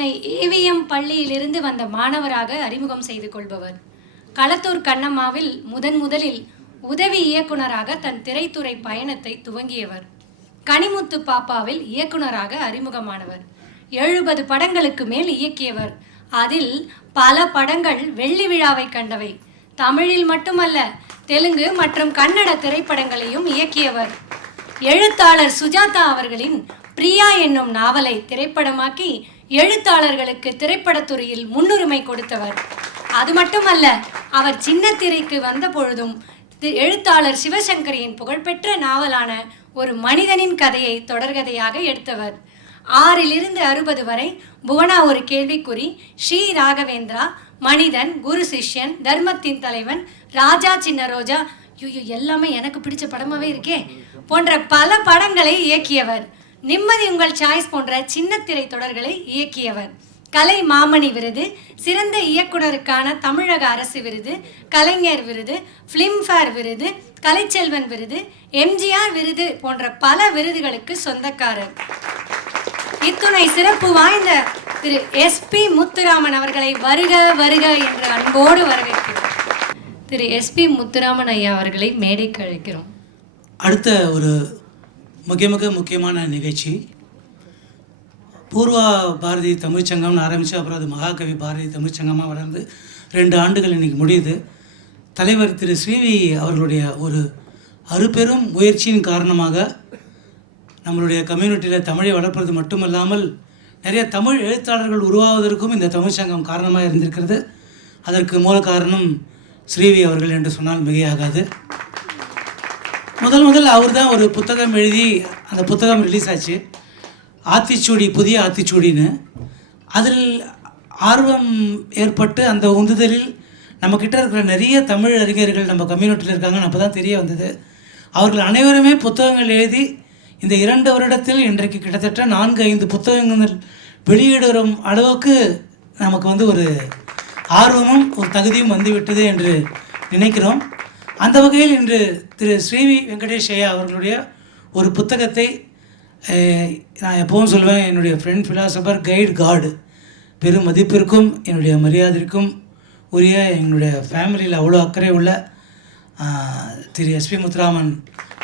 தன்னை ஏவிஎம் பள்ளியிலிருந்து வந்த மாணவராக அறிமுகம் செய்து கொள்பவர். களத்தூர் கண்ணம்மாவில் முதலில் உதவி இயக்குனராக தன் திரைத்துறை பயணத்தை துவங்கியவர். கனிமுத்து பாப்பாவில் இயக்குனராக அறிமுகமானவர். 70 படங்களுக்கு மேல் இயக்கியவர். அதில் பல படங்கள் வெள்ளி விழாவை கண்டவை. தமிழில் மட்டுமல்ல, தெலுங்கு மற்றும் கன்னட திரைப்படங்களையும் இயக்கியவர். எழுத்தாளர் சுஜாதா அவர்களின் பிரியா என்னும் நாவலை திரைப்படமாக்கி எழுத்தாளர்களுக்கு திரைப்படத்துறையில் முன்னுரிமை கொடுத்தவர். அது மட்டுமல்ல, அவர் சின்னத்திரைக்கு வந்த பொழுதும் எழுத்தாளர் சிவசங்கரியின் புகழ்பெற்ற நாவலான ஒரு மனிதனின் கதையை தொடர்கதையாக எடுத்தவர். 6 to 60 வரை, புவனா ஒரு கேள்விக்குறி, ஸ்ரீ ராகவேந்திரா, மனிதன், குரு சிஷ்யன், தர்மத்தின் தலைவன், ராஜா சின்ன ரோஜா, எல்லாமே எனக்கு பிடிச்ச படமாவே இருக்கே போன்ற பல படங்களை இயக்கியவர். நிம்மதி உங்கள் சாய்ஸ் போன்ற சின்னத்திரை தொடர்களை இயக்கியவர். கலை மாமணி விருது, சிறந்த இயக்குனருக்கான தமிழக அரசு விருது, கலைஞர் விருது, ஃபிலிம்ஃபேர் விருது, கலைச்செல்வன் விருது, எம்ஜிஆர் விருது போன்ற பல விருதுகளுக்கு சொந்தக்காரர். இத்துணை சிறப்பு வாய்ந்த திரு எஸ்பி முத்துராமன் அவர்களை வருக வருக என்று அன்போடு வரவேற்கிறோம். திரு எஸ்பி முத்துராமன் ஐயா அவர்களை மேடைக்கு அழைக்கிறோம். அடுத்த ஒரு முக்கியமான நிகழ்ச்சி, பூர்வா பாரதி தமிழ்ச்சங்கம்னு ஆரம்பித்து அப்புறம் அது மகாகவி பாரதி தமிழ்ச்சங்கமாக வளர்ந்து 2 ஆண்டுகள் இன்றைக்கி முடியுது. தலைவர் திரு ஸ்ரீவி அவர்களுடைய ஒரு அருபெரும் முயற்சியின் காரணமாக நம்மளுடைய கம்யூனிட்டியில் தமிழை வளர்ப்பது மட்டுமல்லாமல் நிறைய தமிழ் எழுத்தாளர்கள் உருவாவதற்கும் இந்த தமிழ்ச்சங்கம் காரணமாக இருந்திருக்கிறது. அதற்கு மூல காரணம் ஸ்ரீவி அவர்கள் என்று சொன்னால் மிகையாகாது. முதல் அவர் தான் ஒரு புத்தகம் எழுதி அந்த புத்தகம் ரிலீஸ் ஆச்சு, ஆத்திச்சூடி, புதிய ஆத்திச்சூடின்னு. அதில் ஆர்வம் ஏற்பட்டு அந்த உந்துதலில் நம்மக்கிட்ட இருக்கிற நிறைய தமிழ் அறிஞர்கள் நம்ம கம்யூனிட்டியில் இருக்காங்கன்னு அப்போ தான் தெரிய வந்தது. அவர்கள் அனைவருமே புத்தகங்கள் எழுதி இந்த 2 வருடத்தில் இன்றைக்கு கிட்டத்தட்ட 4-5 புத்தகங்கள் வெளியிடுற அளவுக்கு நமக்கு ஒரு ஆர்வமும் ஒரு தகுதியும் வந்துவிட்டது என்று நினைக்கிறோம். அந்த வகையில் இன்று திரு ஸ்ரீவி வெங்கடேஷ் ஐயா அவர்களுடைய ஒரு புத்தகத்தை, நான் எப்பவும் சொல்வேன், என்னுடைய ஃப்ரெண்ட் ஃபிலாசபர் கைடு காடு, பெரும் மதிப்பிற்கும் என்னுடைய மரியாதைக்கும் உரிய, என்னுடைய ஃபேமிலியில் அவ்வளோ அக்கறை உள்ள திரு எஸ்பி முத்துராமன்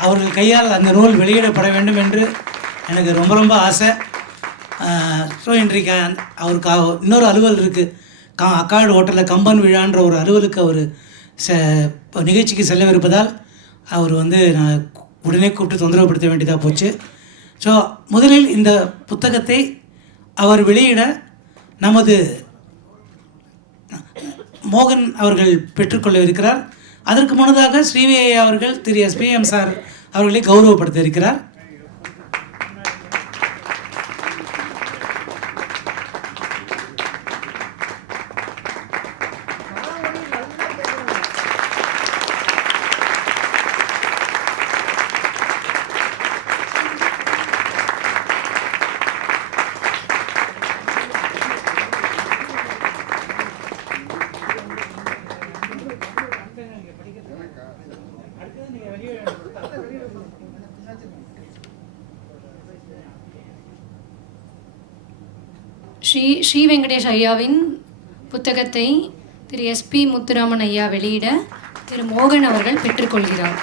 அவர்கள் கையால் அந்த நூல் வெளியிடப்பட வேண்டும் என்று எனக்கு ரொம்ப ஆசை. ஸோ இன்றைக்கு அவருக்கு இன்னொரு அலுவல் இருக்குது, அக்காடு ஹோட்டலில் கம்பன் விழான்ற ஒரு அலுவலுக்கு அவர் நிகழ்ச்சிக்கு செல்லவிருப்பதால் அவர் நான் உடனே கூப்பிட்டு தொந்தரவுப்படுத்த வேண்டியதாக போச்சு. ஸோ முதலில் இந்த புத்தகத்தை அவர் வெளியிட நமது மோகன் அவர்கள் பெற்றுக்கொள்ள இருக்கிறார். அதற்கு முன்னதாக ஸ்ரீவி அவர்கள் திரு எஸ்பிஎம் சார் அவர்களை கௌரவப்படுத்த இருக்கிறார். ஸ்ரீ வெங்கடேஷ் ஐயாவின் புத்தகத்தை திரு எஸ்பி முத்துராமன் ஐயா வெளியிட திரு மோகன் அவர்கள் பெற்றுக்கொள்கிறார்.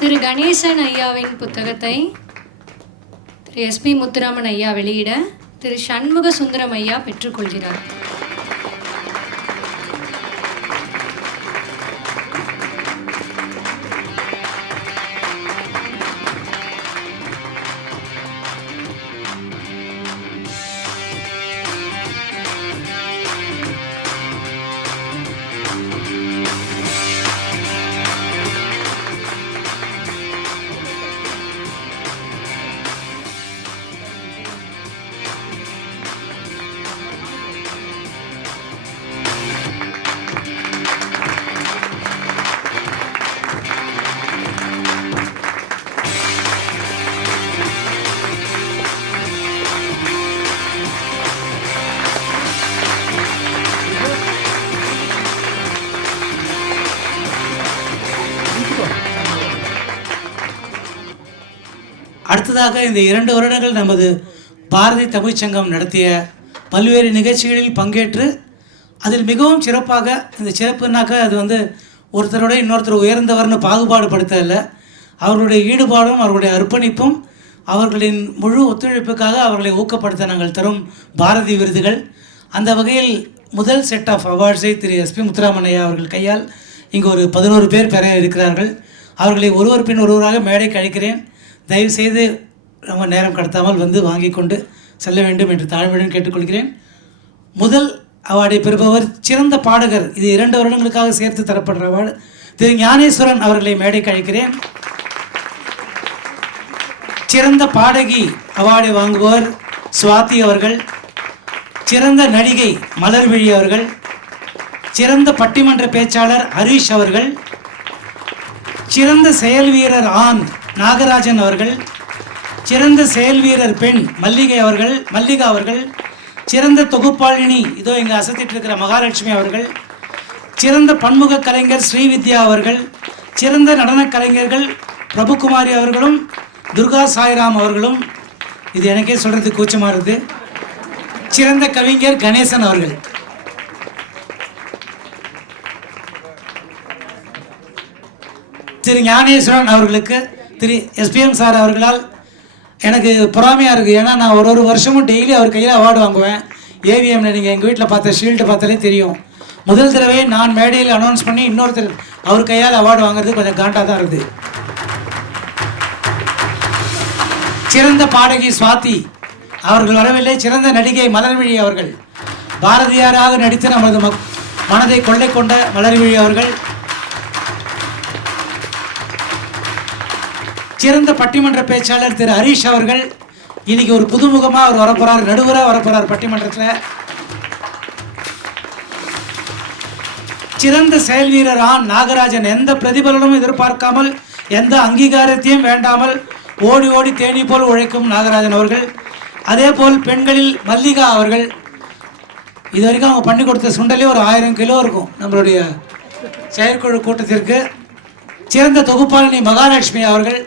திரு கணேசன் ஐயாவின் புத்தகத்தை திரு எஸ்பி முத்துராமன் ஐயா வெளியிட திரு சண்முக சுந்தரம் ஐயா பெற்றுக்கொள்கிறார். அடுத்ததாக இந்த 2 வருடங்கள் நமது பாரதி தமிழ்ச்சங்கம் நடத்திய பல்வேறு நிகழ்ச்சிகளில் பங்கேற்று அதில் மிகவும் சிறப்பாக, இந்த சிறப்புனாக்க அது வந்து ஒருத்தரோட இன்னொருத்தர் உயர்ந்தவர்னு பாகுபாடு படுத்தல, அவர்களுடைய ஈடுபாடும் அவர்களுடைய அர்ப்பணிப்பும் அவர்களின் முழு ஒத்துழைப்புக்காக அவர்களை ஊக்கப்படுத்த நாங்கள் தரும் பாரதி விருதுகள். அந்த வகையில் முதல் செட் ஆஃப் அவார்ட்ஸை திரு எஸ்பி முத்துராமன் அவர்கள் கையால் இங்கு ஒரு 11 பேர் பெற இருக்கிறார்கள். அவர்களை ஒருவர் பின் ஒருவராக மேடைக்கு அழைக்கிறேன். தயவுசெய்து ரொம்ப நேரம் கடத்தாமல் வந்து வாங்கி கொண்டு செல்ல வேண்டும் என்று தாழ்மையுடன் கேட்டுக்கொள்கிறேன். முதல் அவார்டை பெறுபவர் சிறந்த பாடகர். இது 2 வருடங்களுக்காக சேர்த்து தரப்படுற அவார்டு. திரு ஞானேஸ்வரன் அவர்களை மேடைக்கு அழைக்கிறேன். சிறந்த பாடகி அவார்டை வாங்குபவர் சுவாதி அவர்கள். சிறந்த நடிகை மலர்விழி அவர்கள். சிறந்த பட்டிமன்ற பேச்சாளர் ஹரீஷ் அவர்கள். சிறந்த செயல் வீரர் ஆண் நாகராஜன் அவர்கள். சிறந்த செயல் வீரர் பெண் மல்லிகா அவர்கள். சிறந்த தொகுப்பாளினி இதோ இங்கே அசத்திட்டு இருக்கிற மகாலட்சுமி அவர்கள். சிறந்த பன்முக கலைஞர் ஸ்ரீவித்யா அவர்கள். சிறந்த நடன கலைஞர்கள் பிரபுகுமாரி அவர்களும் துர்கா சாய்ராம் அவர்களும். இது எனக்கே சொல்றது கூச்சமாக இருக்குது. சிறந்த கவிஞர் கணேசன் அவர்கள். திரு ஞானேஸ்வரன் அவர்களுக்கு திரு எஸ்பிஎம் சார் அவர்களால் எனக்கு பொறாமையாக இருக்குது. ஏன்னா நான் ஒரு வருஷமும் டெய்லி அவர் கையில் அவார்டு வாங்குவேன். ஏவிஎம்ல நீங்கள் எங்கள் வீட்டில் பார்த்த ஷீல்டு பார்த்தாலே தெரியும். முதல் தடவை நான் மேடையில் அனௌன்ஸ் பண்ணி இன்னொருத்தர் அவர் கையால் அவார்டு வாங்குறது கொஞ்சம் காண்டாக தான் இருக்குது. சிறந்த பாடகி சுவாதி அவர்கள் வரவில்லை. சிறந்த நடிகை மலர்விழி அவர்கள். பாரதியாராக நடித்து நமது மனதை கொள்ளை கொண்ட மலர்விழி அவர்கள். சிறந்த பட்டிமன்ற பேச்சாளர் திரு ஹரீஷ் அவர்கள். இன்னைக்கு ஒரு புதுமுகமாக அவர் வரப்போறார், நடுவராக வரப்போறார் பட்டிமன்றத்தில். சிறந்த செயல் வீரர் ஆண் நாகராஜன். எந்த பிரதிபலனும் எதிர்பார்க்காமல், எந்த அங்கீகாரத்தையும் வேண்டாமல் ஓடி ஓடி தேனி போல் உழைக்கும் நாகராஜன் அவர்கள். அதே போல் பெண்களில் மல்லிகா அவர்கள். இது வரைக்கும் அவங்க பண்ணி கொடுத்த சுண்டலே ஒரு 1000 கிலோ இருக்கும் நம்மளுடைய செயற்குழு கூட்டத்திற்கு. சிறந்த தொகுப்பாளினி மகாலட்சுமி அவர்கள்.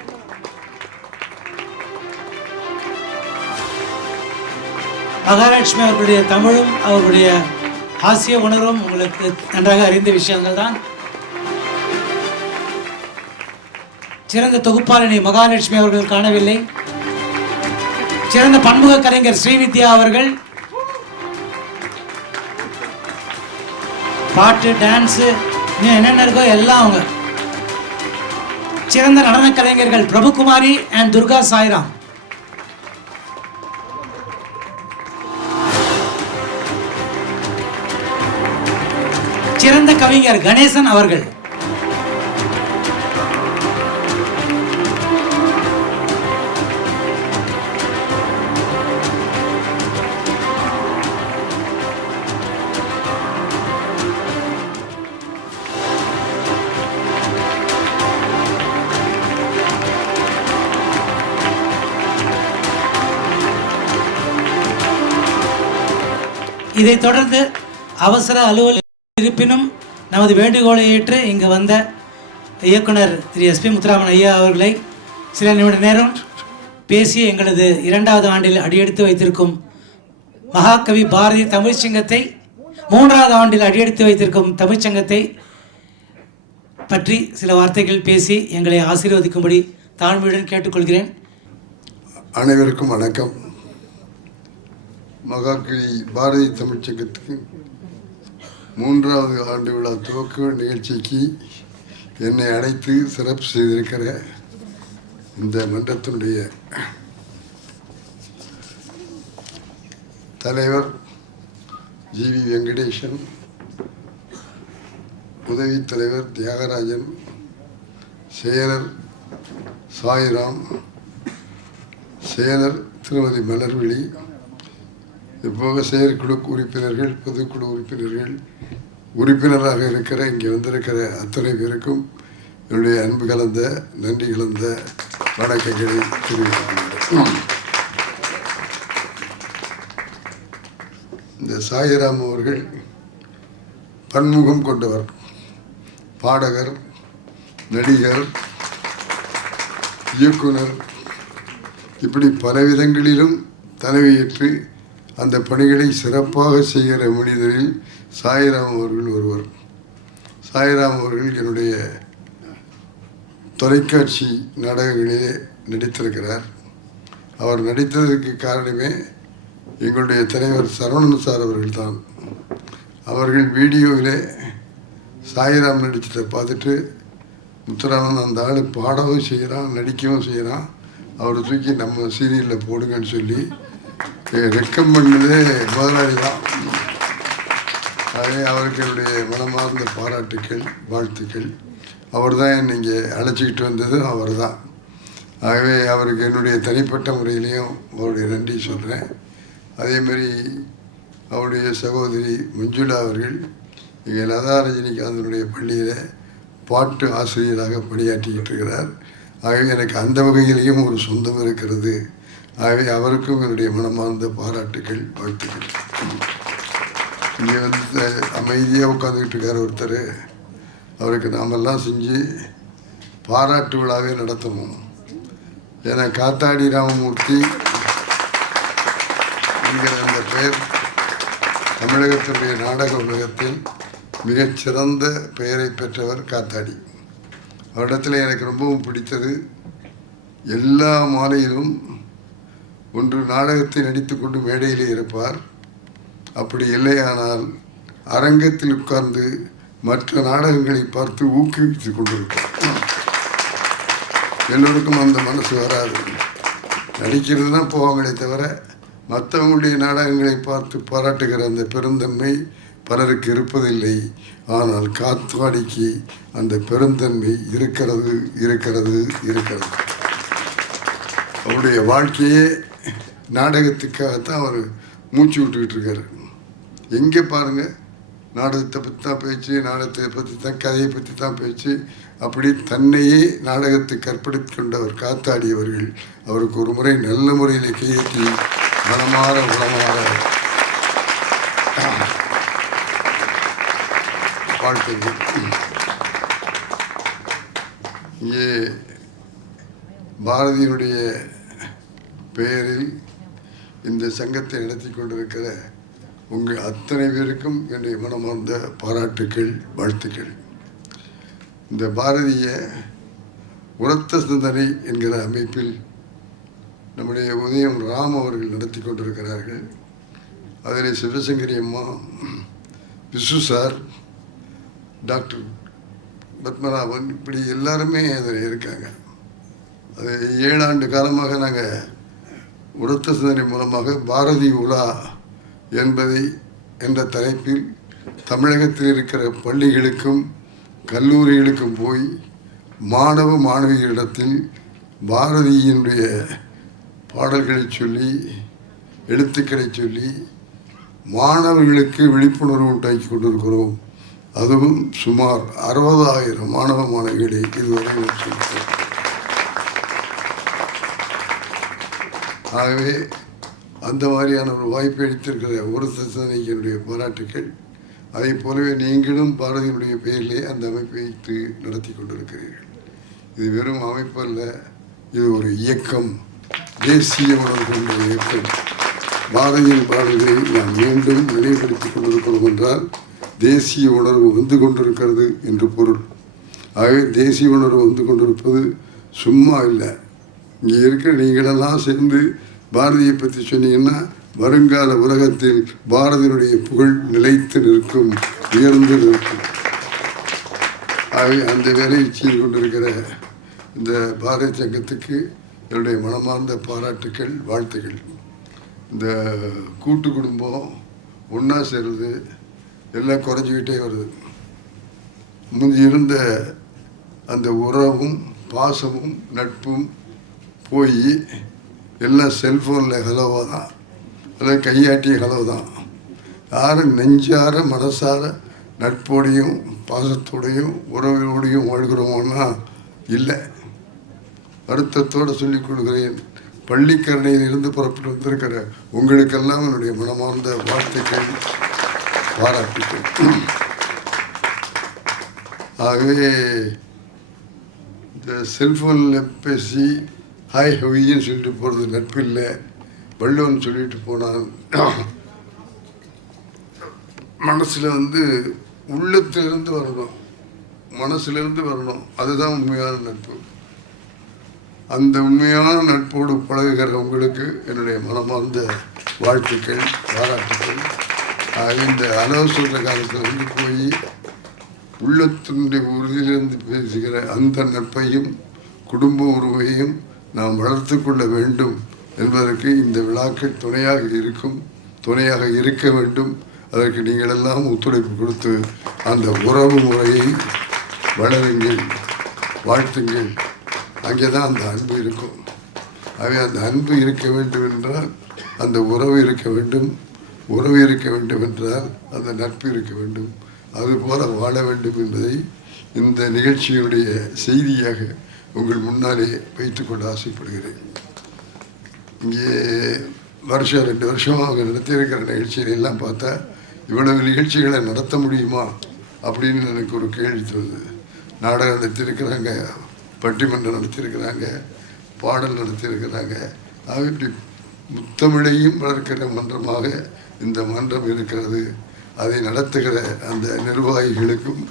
மகாலட்சுமி அவர்களுடைய தமிழும் அவர்களுடைய ஹாஸ்ய உணர்வும் உங்களுக்கு நன்றாக அறிந்த விஷயங்கள் தான். சிறந்த தொகுப்பாளினி மகாலட்சுமி அவர்கள் காணவில்லை. சிறந்த பன்முக கலைஞர் ஸ்ரீவித்யா அவர்கள். பாட்டு, டான்ஸு, இன்னும் என்னென்ன இருக்கோ எல்லாம் அவங்க. சிறந்த நடன கலைஞர்கள் பிரபுகுமாரி அண்ட் துர்கா சாய்ராம். சிறந்த கவிஞர் கணேசன் அவர்கள். இதைத் தொடர்ந்து அவசர அலுவல் இருப்பினும் நமது வேண்டுகோளை ஏற்று இங்கு வந்த இயக்குனர் திரு எஸ்பி முத்துராமன் ஐயா அவர்களை சில நிமிட நேரம் பேசி எங்களது 2வது ஆண்டில் அடியெடுத்து வைத்திருக்கும் மகாகவி பாரதி தமிழ்ச்சங்கத்தை, 3வது ஆண்டில் அடியெடுத்து வைத்திருக்கும் தமிழ்ச்சங்கத்தை பற்றி சில வார்த்தைகள் பேசி எங்களை ஆசீர்வதிக்கும்படி தாழ்மையுடன் கேட்டுக்கொள்கிறேன். அனைவருக்கும் வணக்கம். மகாகவி பாரதி தமிழ்ச்சங்கத்துக்கு 3வது ஆண்டு விழா துவக்க நிகழ்ச்சிக்கு என்னை அழைத்து சிறப்பு செய்திருக்கிற இந்த மன்றத்தினுடைய தலைவர் ஜிவி வெங்கடேசன், உதவி தலைவர் தியாகராஜன், செயலர் சாய்ராம், செயலர் திருமதி மலர்விழி, இதுபோக செயற்குழு உறுப்பினர்கள், பொதுக்குழு உறுப்பினர்கள், உறுப்பினராக இருக்கிற இங்கே வந்திருக்கிற அத்தனை பேருக்கும் என்னுடைய அன்பு கலந்த நன்றி கலந்த வணக்கங்களை தெரிவித்துள்ளேன். இந்த சாய்ராம் அவர்கள் பன்முகம் கொண்டவர். பாடகர், நடிகர், இயக்குனர், இப்படி பல விதங்களிலும் தலைமையேற்று அந்த பணிகளை சிறப்பாக செய்கிற மனிதரில் சாய்ராம் அவர்கள் ஒருவர். சாய்ராம் அவர்கள் என்னுடைய தொலைக்காட்சி நாடகங்களிலே நடித்திருக்கிறார். அவர் நடித்ததற்கு காரணமே எங்களுடைய தலைவர் சரவணன் சார் அவர்கள்தான். அவர்கள் வீடியோவிலே சாய்ராம் நடிச்சதை பார்த்துட்டு, முத்துராமன் அந்த ஆள் பாடவும் செய்கிறான், நடிக்கவும் செய்கிறான், அவரை தூக்கி நம்ம சீரியலில் போடுங்கன்னு சொல்லி ரெக்கம் பண்ணதே முதலாளி தான். ஆகவே அவருக்கு என்னுடைய மனமார்ந்த பாராட்டுக்கள், வாழ்த்துக்கள். அவர் தான் என்னை இங்கே அழைச்சிக்கிட்டு வந்ததும் அவர் தான். ஆகவே அவருக்கு என்னுடைய தனிப்பட்ட முறையிலையும் அவருடைய நன்றி சொல்கிறேன். அதேமாரி அவருடைய சகோதரி மஞ்சுளா அவர்கள் இங்கே லதா ரஜினிகாந்தனுடைய பள்ளியில் பாட்டு ஆசிரியராக பணியாற்றிக்கிட்டு இருக்கிறார். ஆகவே எனக்கு அந்த வகையிலையும் ஒரு சொந்தம் இருக்கிறது. ஆகவே அவருக்கும் என்னுடைய மனமார்ந்த பாராட்டுக்கள், வாழ்த்துக்கள். இங்கே வந்து அமைதியாக உட்காந்துக்கிட்டு இருக்கார் ஒருத்தர், அவருக்கு நாமெல்லாம் செஞ்சு பாராட்டு விழாவே நடத்தணும். ஏன்னா காத்தாடி ராமமூர்த்தி என்கிற அந்த பெயர் தமிழகத்தினுடைய நாடக உலகத்தில் மிகச்சிறந்த பெயரை பெற்றவர் காத்தாடி. அவரிடத்தில் எனக்கு ரொம்பவும் பிடித்தது, எல்லா மாலையிலும் ஒன்று நாடகத்தை நடித்து கொண்டு மேடையிலே இருப்பார். அப்படி இல்லையானால் அரங்கத்தில் உட்கார்ந்து மற்ற நாடகங்களை பார்த்து ஊக்குவித்து கொண்டிருப்பார். எல்லோருக்கும் அந்த மனசு வராது, நடிக்கிறது தான் போவாங்களே தவிர மற்றவங்களுடைய நாடகங்களை பார்த்து பாராட்டுகிற அந்த பெருந்தன்மை பலருக்கு இருப்பதில்லை. ஆனால் காத்தாடிக்கு அந்த பெருந்தன்மை இருக்கிறது இருக்கிறது இருக்கிறது. அவருடைய வாழ்க்கையே நாடகத்துக்காகத்தான் அவர் மூச்சு விட்டுக்கிட்டு இருக்காரு. எங்கே பாருங்கள், நாடகத்தை பற்றி தான் பேச்சு, நாடகத்தை பற்றி தான், கதையை பற்றி தான் பேச்சு. அப்படி தன்னையே நாடகத்துக்கு அர்ப்பணித்து கொண்டவர் காத்தாடியவர்கள். அவருக்கு ஒரு முறை நல்ல முறையில் கையெழுத்தி மனமாற உளமாற வாழ்த்துங்கள். இங்கே பாரதியினுடைய பெயரில் இந்த சங்கத்தை நடத்தி கொண்டிருக்கிற உங்கள் அத்தனை பேருக்கும் என்னுடைய மனமார்ந்த பாராட்டுக்கள், வாழ்த்துக்கள். இந்த பாரதிய உரத்த சிந்தனை என்கிற அமைப்பில் நம்முடைய உதயம் ராம் அவர்கள் நடத்தி கொண்டிருக்கிறார்கள். அதில் சிவசங்கரி அம்மா, விசு சார், டாக்டர் பத்மநாபன், இப்படி எல்லாருமே அதில் இருக்காங்க. அது 7 ஆண்டு காலமாக நாங்கள் உரத்த சிந்தனை மூலமாக பாரதி உலா என்பதை என்ற தலைப்பில் தமிழகத்தில் இருக்கிற பள்ளிகளுக்கும் கல்லூரிகளுக்கும் போய் மாணவ மாணவிகளிடத்தில் பாரதியினுடைய பாடல்களை சொல்லி, எழுத்துக்களை சொல்லி மாணவர்களுக்கு விழிப்புணர்வு உண்டாக்கி கொண்டிருக்கிறோம். அதுவும் சுமார் 60,000 மாணவ மாணவிகளை இதுவரை சொல்லியிருக்கிறோம். ஆகவே அந்த மாதிரியான ஒரு வாய்ப்பை அளித்திருக்கிற ஒரு சிந்தனைக்கு என்னுடைய பாராட்டுக்கள். அதை போலவே நீங்களும் பாரதியினுடைய பெயரிலே அந்த அமைப்பை வைத்து நடத்தி கொண்டிருக்கிறீர்கள். இது வெறும் அமைப்பு அல்ல, இது ஒரு இயக்கம், தேசிய உணர்வு கொண்ட இயக்கம். பாரதியின் பாடல்களை நாம் மீண்டும் நினைவுபடுத்திக் கொண்டிருக்கிறோம் என்றால் தேசிய உணர்வு வந்து கொண்டிருக்கிறது என்று பொருள். ஆகவே தேசிய உணர்வு வந்து கொண்டிருப்பது சும்மா இல்லை. இங்கே இருக்கிற நீங்களெல்லாம் சேர்ந்து பாரதியை பற்றி சொன்னீங்கன்னா வருங்கால உலகத்தில் பாரதியினுடைய புகழ் நிலைத்து நிற்கும், உயர்ந்து நிற்கும். ஆகவே அந்த வேலையை செய்து கொண்டிருக்கிற இந்த பாரதி சங்கத்துக்கு என்னுடைய மனமார்ந்த பாராட்டுக்கள், வாழ்த்துக்கள். இந்த கூட்டு குடும்பம் ஒன்றா சேருது, எல்லாம் குறைஞ்சிக்கிட்டே வருது. முந்தி இருந்த அந்த உறவும் பாசமும் நட்பும் போய் எல்லாம் செல்ஃபோனில் ஹலோவாக தான், அதில் கையாட்டிய ஹலோ தான். யாரும் நெஞ்சார மனசார நட்போடையும் பாசத்தோடையும் உறவோடையும் வாழ்கிறோமோன்னா இல்லை. வருத்தத்தோடு சொல்லிக் கொள்கிறேன், பள்ளிக்கரணையில் இருந்து புறப்பட்டு வந்திருக்கிற உங்களுக்கெல்லாம் என்னுடைய மனமார்ந்த வாழ்த்துக்கள், பாராட்டுக்கள். ஆகவே இந்த செல்ஃபோனில் பேசி ஹாய் ஹவின்னு சொல்லிட்டு போகிறது நட்பு இல்லை. வள்ளுவன் சொல்லிட்டு போனான், மனசில் உள்ளத்திலிருந்து வரணும், மனசிலிருந்து வரணும், அதுதான் உண்மையான நட்பு. அந்த உண்மையான நட்போடு பழகுகிற உங்களுக்கு என்னுடைய மனமார்ந்த வாழ்த்துக்கள், பாராட்டுக்கள். இந்த அலோசனை காலத்தில் போய் உள்ளத்தினுடைய உறுதியிலிருந்து பேசுகிற அந்த நட்பையும் குடும்ப உறவையும் நாம் வளர்த்து கொள்ள வேண்டும் என்பதற்கு இந்த விழாக்கள் துணையாக இருக்க வேண்டும். அதற்கு நீங்கள் எல்லாம் ஒத்துழைப்பு கொடுத்து அந்த உறவு முறையை வளருங்கள், வாழ்த்துங்கள். அங்கே தான் அந்த அன்பு இருக்கும். ஆகவே அந்த அன்பு இருக்க வேண்டும் என்றால் அந்த உறவு இருக்க வேண்டும், உறவு இருக்க வேண்டும் என்றால் அந்த நட்பு இருக்க வேண்டும். அதுபோல வாழ வேண்டும் என்பதை இந்த நிகழ்ச்சியுடைய செய்தியாக உங்கள் முன்னாலே வைத்துக்கொள்ள ஆசைப்படுகிறேன். இங்கே வருஷம் 2 வருஷமாக அவங்க நடத்தியிருக்கிற நிகழ்ச்சிகளை எல்லாம் பார்த்தா இவ்வளவு நிகழ்ச்சிகளை நடத்த முடியுமா அப்படின்னு எனக்கு ஒரு கேள்வி தோணுது. நாடகம் நடத்தியிருக்கிறாங்க, பட்டிமன்றம் நடத்தியிருக்கிறாங்க, பாடல் நடத்தியிருக்கிறாங்க. ஆக இப்படி முத்தமிழையும் வளர்க்கிற மன்றமாக இந்த மன்றம் இருக்கிறது. அதை நடத்துகிற அந்த நிர்வாகிகளுக்கும்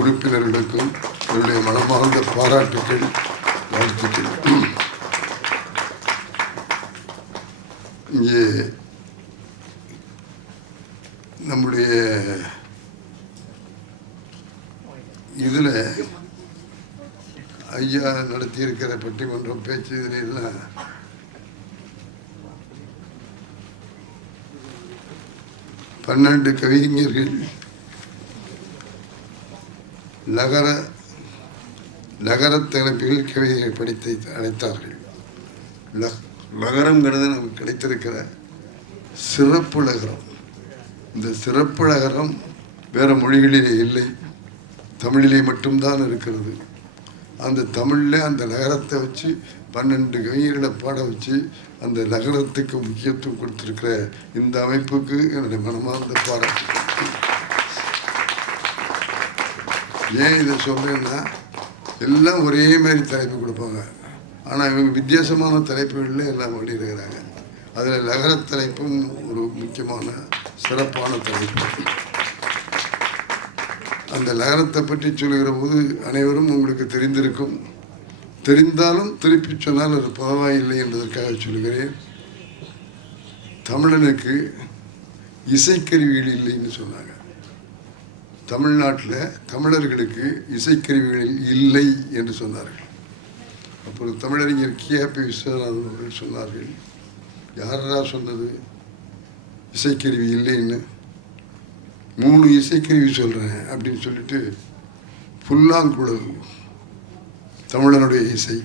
உறுப்பினர்களுக்கும் என்னுடைய மனமார்ந்த பாராட்டுக்கள், வாழ்த்துக்கள். இங்கே நம்முடைய இதில் ஐயா நடத்தியிருக்கிற பட்டிமன்றம் பேச்சு இதிலெல்லாம் பன்னெண்டு கவிஞர்கள் லகரத் தலைப்பில் கவிதைகளை படித்து அழைத்தார்கள். லகரம்ங்கிறது நமக்கு கிடைத்திருக்கிற சிறப்பு லகரம். இந்த சிறப்பு லகரம் வேறு மொழிகளிலே இல்லை, தமிழிலே மட்டும்தான் இருக்கிறது. அந்த தமிழில் அந்த நகரத்தை வச்சு 12 கவிஞர்களை பாட வச்சு அந்த நகரத்துக்கு முக்கியத்துவம் கொடுத்துருக்கிற இந்த அமைப்புக்கு என்னுடைய மனமார்ந்த பாராட்டு. ஏன் இதை சொல்றேன்னா, எல்லாம் ஒரே மாதிரி தலைப்பு கொடுப்பாங்க, ஆனால் இவங்க வித்தியாசமான தலைப்புகளில் எல்லாம் பண்ணியிருக்கிறாங்க. அதில் நகர தலைப்பும் ஒரு முக்கியமான சிறப்பான தலைப்பு. அந்த நகரத்தை பற்றி சொல்லுகிற போது அனைவரும் உங்களுக்கு தெரிந்திருக்கும். தெரிந்தாலும் திருப்பி சொன்னால் அது பரவாயில்லை என்பதற்காக சொல்லுகிறேன். தமிழனுக்கு இசைக்கருவிகள் இல்லைன்னு சொன்னாங்க. தமிழ்நாட்டில் தமிழர்களுக்கு இசைக்கருவிகள் இல்லை என்று சொன்னார்கள். அப்பொழுது தமிழறிஞர் கே.பி. விஸ்வநாதன் அவர்கள் சொன்னார்கள், யாரா சொன்னது இசைக்கருவி இல்லைன்னு? 3 இசைக்கருவி சொல்கிறேன் அப்படின்னு சொல்லிட்டு, புல்லாங்குழல் தமிழனுடைய இசை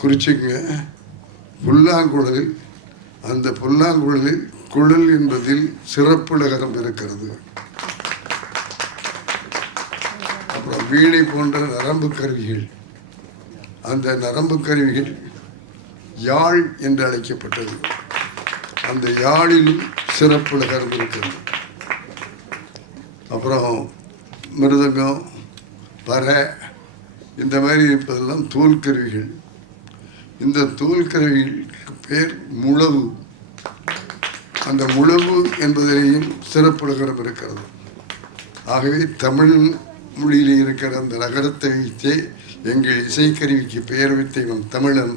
குறிச்சிங்க. புல்லாங்குழல், அந்த புல்லாங்குழலில் குழல் என்பதில் சிறப்பு லகரம் இருக்கிறது. அப்புறம் வீணை போன்ற நரம்பு கருவிகள், அந்த நரம்பு கருவிகள் யாழ் என்று அழைக்கப்பட்டது. அந்த யாழிலும் சிறப்பு லகரம் இருக்கிறது. அப்புறம் மிருதங்கம், பறை, இந்த மாதிரி இருப்பதெல்லாம் தோல் கருவிகள். இந்த தோல் கருவிகளுக்கு பேர் முழவு. அந்த முழவு என்பதிலேயும் சிறப்பு லகரம் இருக்கிறது. ஆகவே தமிழ் மொழியில் இருக்கிற அந்த நகரத்தை வைத்தே எங்கள் இசைக்கருவிக்கு பெயர் வைத்த தமிழன்.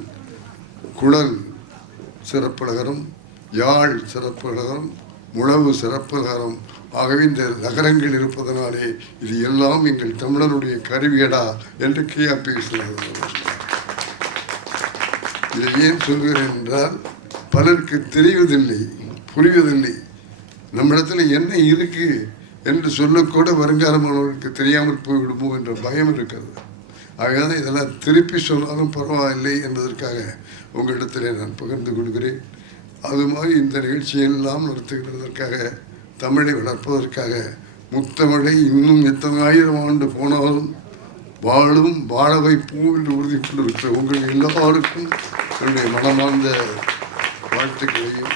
குழல் சிறப்பு லகரம், யாழ் சிறப்பு லகரம், முழவு சிறப்பு லகரம். ஆகவே இந்த நகரங்கள் இருப்பதனாலே இது எல்லாம் எங்கள் தமிழனுடைய கருவியடா என்று கே.பி. இதை ஏன் சொல்கிறேன் என்றால், பலருக்கு தெரிவதில்லை, புரிவதில்லை. நம்மிடத்தில் என்ன இருக்கு என்று சொல்லக்கூட வருங்கால மாணவர்களுக்கு தெரியாமல் போய்விடுமோ என்ற பயம் இருக்கிறது. ஆகையால் இதெல்லாம் திருப்பி சொன்னாலும் பரவாயில்லை என்பதற்காக உங்களிடத்திலே நான் பகிர்ந்து கொள்கிறேன். அது மாதிரி இந்த நிகழ்ச்சியெல்லாம் நடத்துகிறதற்காக, தமிழை வளர்ப்பதற்காக, முத்தமிழை இன்னும் எத்தனை ஆயிரம் ஆண்டு போனாலும் வாழ வைப்போம் என்று உறுதி கொண்டிருக்கிற உங்கள் எல்லாருக்கும் என்னுடைய மனமார்ந்த வாழ்த்துக்களையும்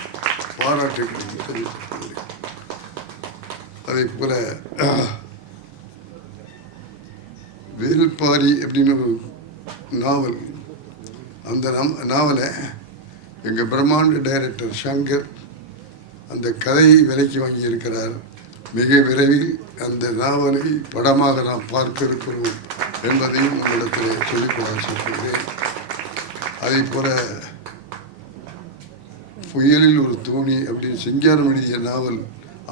பாராட்டுகளையும் தெரிவித்துக் அதே போல வேல்பாரி அப்படின்னு ஒரு நாவல், அந்த நாவலை எங்கள் பிரம்மாண்ட டைரக்டர் சங்கர் அந்த கதையை விலைக்கு வாங்கியிருக்கிறார். மிக விரைவில் அந்த நாவலை படமாக நாம் பார்க்க இருக்கிறோம் என்பதையும் உங்களிடத்தில் சொல்லிக்கொள்ள ஆசைப்படுகிறேன். அதே போல புயலில் ஒரு தோணி அப்படின்னு சிங்காரம் எழுதிய நாவல்,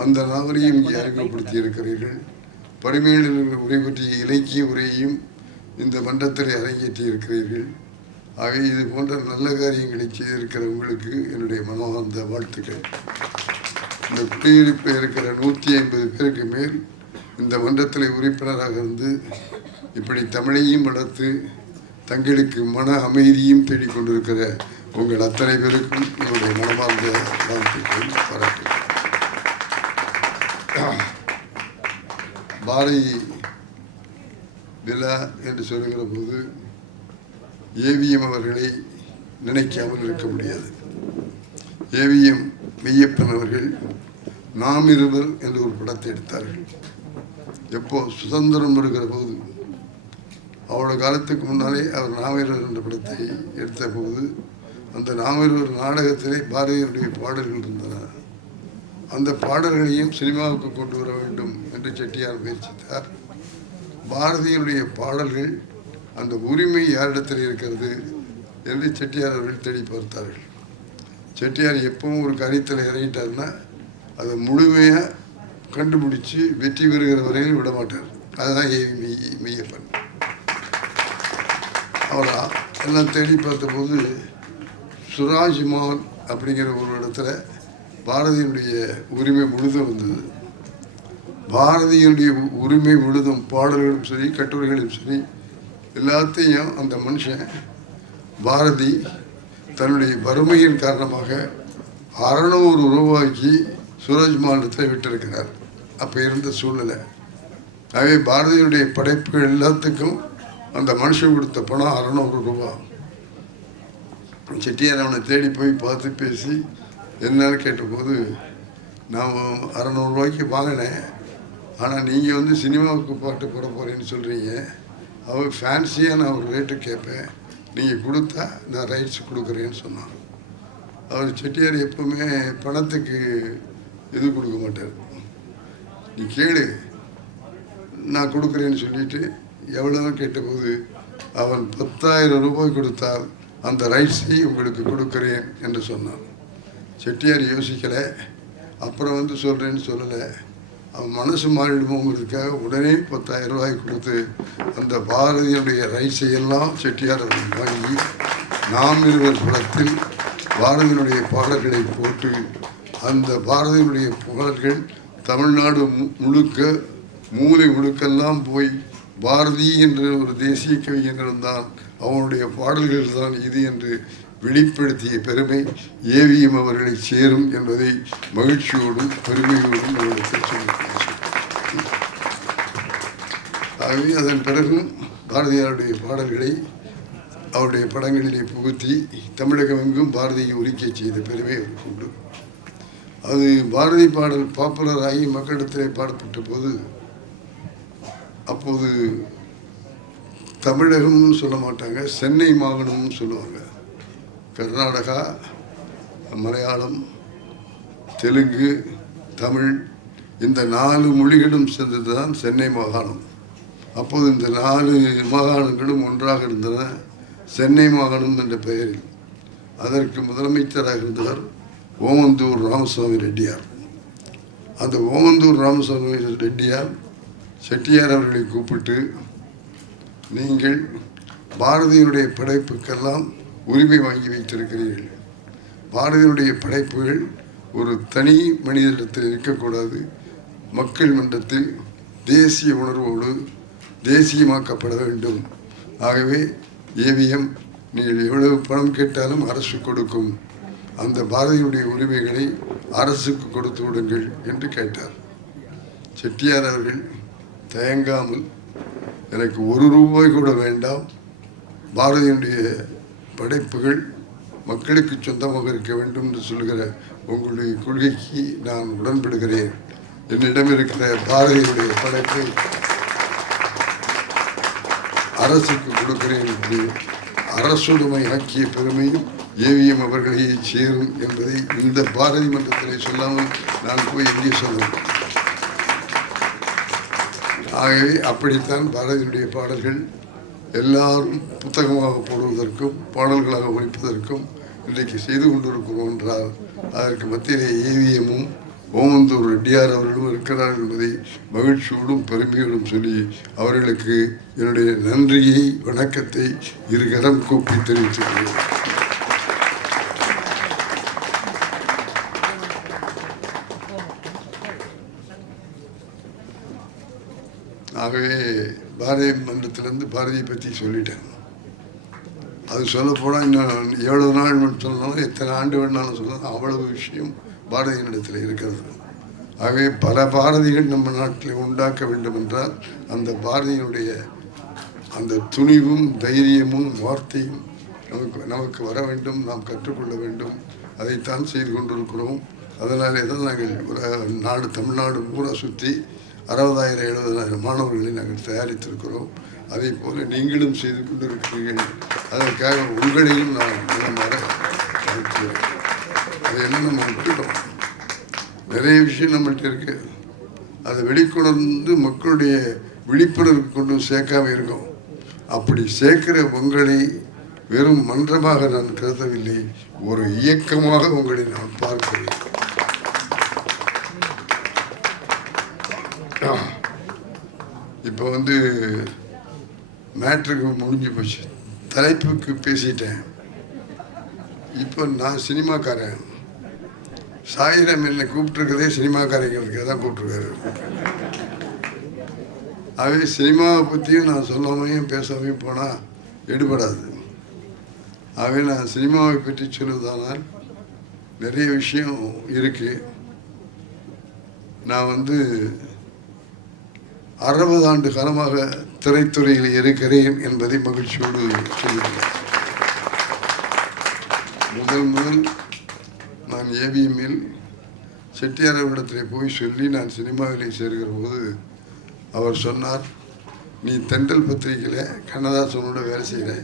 அந்த நாவலையும் இங்கே அறிமுகப்படுத்தி இருக்கிறீர்கள். பரிமேலழகர் உரை பற்றிய இலக்கிய உரையையும் இந்த மன்றத்தில் அரங்கேற்றி இருக்கிறீர்கள். ஆகவே இது போன்ற நல்ல காரியங்களை செய்திருக்கிற உங்களுக்கு என்னுடைய மனமார்ந்த வாழ்த்துக்கள். இந்த குடியிருப்பில் இருக்கிற 150 பேருக்கு மேல் இந்த மன்றத்தில் உறுப்பினராக இருந்து இப்படி தமிழையும் வளர்த்து தங்களுக்கு மன அமைதியும் தேடிக்கொண்டிருக்கிற உங்கள் அத்தனை பேருக்கும் என்னுடைய மனமார்ந்த வாழ்த்துக்கள், பாராட்டுகள். பாரதி விழா என்று சொல்லுகிற போது ஏவிஎம் அவர்களை நினைக்காமல் இருக்க முடியாது. ஏவிஎம் மெய்யப்பன் அவர்கள் நாம் இருவர் என்று ஒரு படத்தை எடுத்தார்கள். எப்போ சுதந்திரம் வருகிற போது, அவரோட காலத்துக்கு முன்னாலே அவர் நாமிருவர் என்ற படத்தை எடுத்த போது அந்த நாமிருவர் நாடகத்திலே பாரதியுடைய பாடல்கள் இருந்தன. அந்த பாடல்களையும் சினிமாவுக்கு கொண்டு வர வேண்டும் என்று செட்டியார் முயற்சித்தார். பாரதியுடைய பாடல்கள் அந்த உரிமை யாரிடத்தில் இருக்கிறது என்று செட்டியார் அவர்கள் தேடி பார்த்தார்கள். செட்டியார் எப்பவும் ஒரு காரியத்தில் இறங்கிட்டார்னா அதை முழுமையாக கண்டுபிடிச்சி வெற்றி பெறுகிற வரையில் விட மாட்டார். அதுதான் மெய்யப்பன். அவர் எல்லாம் தேடி பார்த்தபோது சுராஜ் மால் அப்படிங்கிற ஒரு இடத்துல பாரதியினுடைய உரிமை முழுதும் வந்தது. பாரதியினுடைய உரிமை முழுதும் பாடல்களும் சரி கட்டுரைகளும் சரி எல்லாத்தையும் அந்த மனுஷன் பாரதி தன்னுடைய வறுமையின் காரணமாக 600 ரூபாய்க்கு சூரஜ் மாநிலத்தில் விட்டிருக்கிறார். அப்போ இருந்த சூழ்நிலை. ஆகவே பாரதியுடைய படைப்புகள் எல்லாத்துக்கும் அந்த மனுஷன் கொடுத்த பணம் 600 ரூபா. செட்டியார் அவனை தேடி போய் பார்த்து பேசி என்னன்னு கேட்டபோது, நான் 600 ரூபாய்க்கு வாங்கினேன், ஆனால் நீங்கள் வந்து சினிமாவுக்கு பாட்டு போட போகிறேன்னு சொல்கிறீங்க, அவர் ஃபேன்சியாக நான் ஒரு ரேட்டு கேட்பேன், நீங்கள் கொடுத்தா நான் ரைட்ஸ் கொடுக்குறேன்னு சொன்னான். அவர் செட்டியார் எப்பவுமே பணத்துக்கு இது கொடுக்க மாட்டார். நீ கேளு நான் கொடுக்குறேன்னு சொல்லிட்டு எவ்வளோ கேட்டபோது அவன் 10,000 ரூபாய் கொடுத்தால் அந்த ரைட்ஸை உங்களுக்கு கொடுக்குறேன் என்று சொன்னான். செட்டியார் யோசிக்கலை. அப்புறம் வந்து சொல்கிறேன்னு சொல்லலை. அவன் மனசு மாறிடுமோங்கிறதுக்காக உடனே 10,000 ரூபாய் கொடுத்து அந்த பாரதியுடைய ரைட்ஸை எல்லாம் செட்டியார் அவர்கள் வாங்கி நாம் இருவர் படத்தில் பாரதியினுடைய பாடல்களை போட்டு அந்த பாரதியினுடைய பாடல்கள் தமிழ்நாடு முழுக்க மூலை முழுக்கெல்லாம் போய் பாரதி என்ற ஒரு தேசிய கவிஞன் இருந்தான், அவனுடைய பாடல்கள் தான் இது என்று வெளிப்படுத்திய பெருமை ஏவிஎம் அவர்களை சேரும் என்பதை மகிழ்ச்சியோடும் பெருமையோடும் அவர்களுக்கு சொல்லியிருக்கிறார். ஆகவே அதன் பிறகும் பாரதியாருடைய பாடல்களை அவருடைய படங்களிலே புகுத்தி தமிழகம் எங்கும் பாரதியை ஒலிக்க செய்த பெருமை அவருக்கு உண்டு. அது பாரதி பாடல் பாப்புலர் ஆகி மக்களிடத்திலே பாடப்பட்ட போது, அப்போது தமிழகம்னு சொல்ல மாட்டாங்க, சென்னை மாகாணம்னு சொல்லுவாங்க. கர்நாடகா, மலையாளம், தெலுங்கு, தமிழ் இந்த 4 மொழிகளும் சேர்ந்தது தான் சென்னை மாகாணம். அப்போது இந்த 4 மாகாணங்களும் ஒன்றாக இருந்தன, சென்னை மாகாணம் என்ற பெயரில். அதற்கு முதலமைச்சராக இருந்தவர் ஓமந்தூர் ராமசாமி ரெட்டியார். அந்த ஓமந்தூர் ராமசாமி ரெட்டியார் செட்டியார் அவர்களை கூப்பிட்டு, நீங்கள் பாரதியினுடைய படைப்புக்கெல்லாம் உரிமை வாங்கி வைத்திருக்கிறீர்கள், பாரதியினுடைய படைப்புகள் ஒரு தனி மனிதனிடத்தில் இருக்கக்கூடாது, மக்கள் மன்றத்தில் தேசிய உணர்வோடு தேசியமாக்கப்பட வேண்டும். ஆகவே ஏவிஎம் நீங்கள் எவ்வளவு பணம் கேட்டாலும் அரசு கொடுக்கும், அந்த பாரதியுடைய உரிமைகளை அரசுக்கு கொடுத்து விடுங்கள் என்று கேட்டார். செட்டியார் அவர்கள் தயங்காமல், எனக்கு 1 ரூபாய் கூட வேண்டாம், பாரதியுடைய படைப்புகள் மக்களுக்கு சொந்தமாக இருக்க வேண்டும் என்று சொல்கிற உங்களுடைய கொள்கைக்கு நான் உடன்படுகிறேன், என்னிடம் இருக்கிற பாரதியுடைய படைப்பை அரசுக்கு கொடுக்கிறேன் என்று அரசுடைமை ஆக்கிய பெருமையும் ஏவிஎம் அவர்களையே சேரும் என்பதை இந்த பாரதி மன்றத்திலே சொல்லாமல் நான் போய் எங்கே சொல்லுவேன். ஆகவே அப்படித்தான் பாரதியுடைய பாடல்கள் எல்லாரும் புத்தகமாக போடுவதற்கும் பாடல்களாக ஒழிப்பதற்கும் இன்றைக்கு செய்து கொண்டிருக்கிறோம் என்றால் அதற்கு மத்தியிலே ஏவிஎம்மும் ஓமந்தூர் ரெட்டியார் அவர்களும் இருக்கிறார்கள் என்பதை மகிழ்ச்சியோடும் பெருமையோடும் சொல்லி அவர்களுக்கு என்னுடைய நன்றியை வணக்கத்தை இருகரம் கூப்பி தெரிவித்துக்கிறேன். ஆகவே பாரதி மன்றத்திலேருந்து பாரதியை பற்றி சொல்லிட்டேன். அது சொல்லப்போனால் இன்னும் எவ்வளவு நாள் சொன்னாலும் எத்தனை ஆண்டு வேணாலும் சொல்லலாம், அவ்வளவு விஷயம் பாரதியினிடத்தில் இருக்கிறது. ஆகவே பல பாரதிகள் நம்ம நாட்டில் உண்டாக்க வேண்டும் என்றால் அந்த பாரதியினுடைய அந்த துணிவும் தைரியமும் வார்த்தையும் நமக்கு வர வேண்டும், நாம் கற்றுக்கொள்ள வேண்டும். அதைத்தான் செய்து கொண்டிருக்கிறோம். அதனாலே தான் நாங்கள் தமிழ்நாடு பூரா சுற்றி 60,000 70,000 மாணவர்களை நாங்கள் தயாரித்திருக்கிறோம். அதே போல் நீங்களும் செய்து கொண்டிருக்கிறீர்கள். அதற்காக உங்களையும் நான் மனமாற வாழ்த்துகிறேன். அதை என்ன நம்ம விட்டுட்டோம், நிறைய விஷயம் நம்மள்கிட்ட இருக்கு. அதை வெளிக்கொணர்ந்து மக்களுடைய விழிப்புணர்வு கொண்டு சேர்க்காம இருக்கோம். அப்படி சேர்க்கிற உங்களை வெறும் மன்றமாக நான் கருதவில்லை, ஒரு இயக்கமாக உங்களை நான் பார்க்கிறேன். இப்போ மேட்ருக்கு முடிஞ்சு போச்சு, தலைப்புக்கு பேசிட்டேன். இப்போ நான் சினிமாக்காரன். சாயிரம் என்னை கூப்பிட்டுருக்கதே சினிமாக்காரங்களுக்கு தான் கூப்பிட்டுருக்காரு. அவை சினிமாவை பற்றியும் நான் சொல்லாமையும் பேசாமையும் போனால் எடுபடாது. ஆகவே நான் சினிமாவை பற்றி சொல்லுவதானால் நிறைய விஷயம் இருக்குது. நான் 60 ஆண்டு காலமாக திரைத்துறையில் இருக்கிறேன் என்பதை மகிழ்ச்சியோடு சொல்லுகிறேன். முதல் நான் ஏவிஎம்மில் செட்டியார் அவரிடத்தில் போய் சொல்லி நான் சினிமாவில் சேர்கிற போது அவர் சொன்னார், நீ தென்றல் பத்திரிகையில் கண்ணதாசனோட வேலை செய்கிற,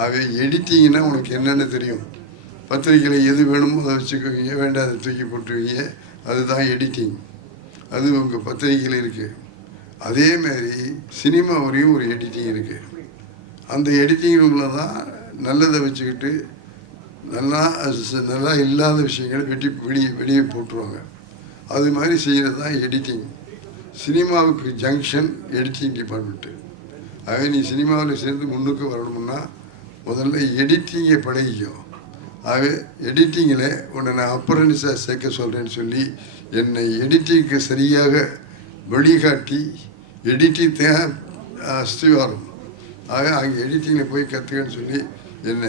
ஆகவே எடிட்டிங்னா உனக்கு என்னென்னு தெரியும். பத்திரிகையில் எது வேணுமோ அதை வச்சுக்குவீங்க, வேண்டாம் அதை தூக்கி போட்டுருவீங்க, அதுதான் எடிட்டிங். அது உங்கள் பத்திரிகையில் இருக்குது. அதேமாரி சினிமாவிலையும் ஒரு எடிட்டிங் இருக்குது. அந்த எடிட்டிங் ரூமில் தான் நல்லதை வச்சுக்கிட்டு நல்லா இல்லாத விஷயங்களை வெளியே போட்டுருவாங்க. அது மாதிரி செய்கிறது தான் எடிட்டிங். சினிமாவுக்கு ஜங்ஷன் எடிட்டிங் டிபார்ட்மெண்ட்டு. ஆகவே நீ சினிமாவில் சேர்ந்து முன்னுக்கு வரணும்னா முதல்ல எடிட்டிங்கை பழகிக்கும். ஆகவே எடிட்டிங்கில் உன்னை நான் அப்ரண்டிஸாக சேர்க்க சொல்கிறேன்னு சொல்லி என்னை எடிட்டிங்க்கு சரியாக வழிகாட்டி எடிட்டிங் தான் அஸ்திவாரம். ஆக அங்கே எடிட்டிங்கில் போய் கற்றுக்கன்னு சொல்லி என்னை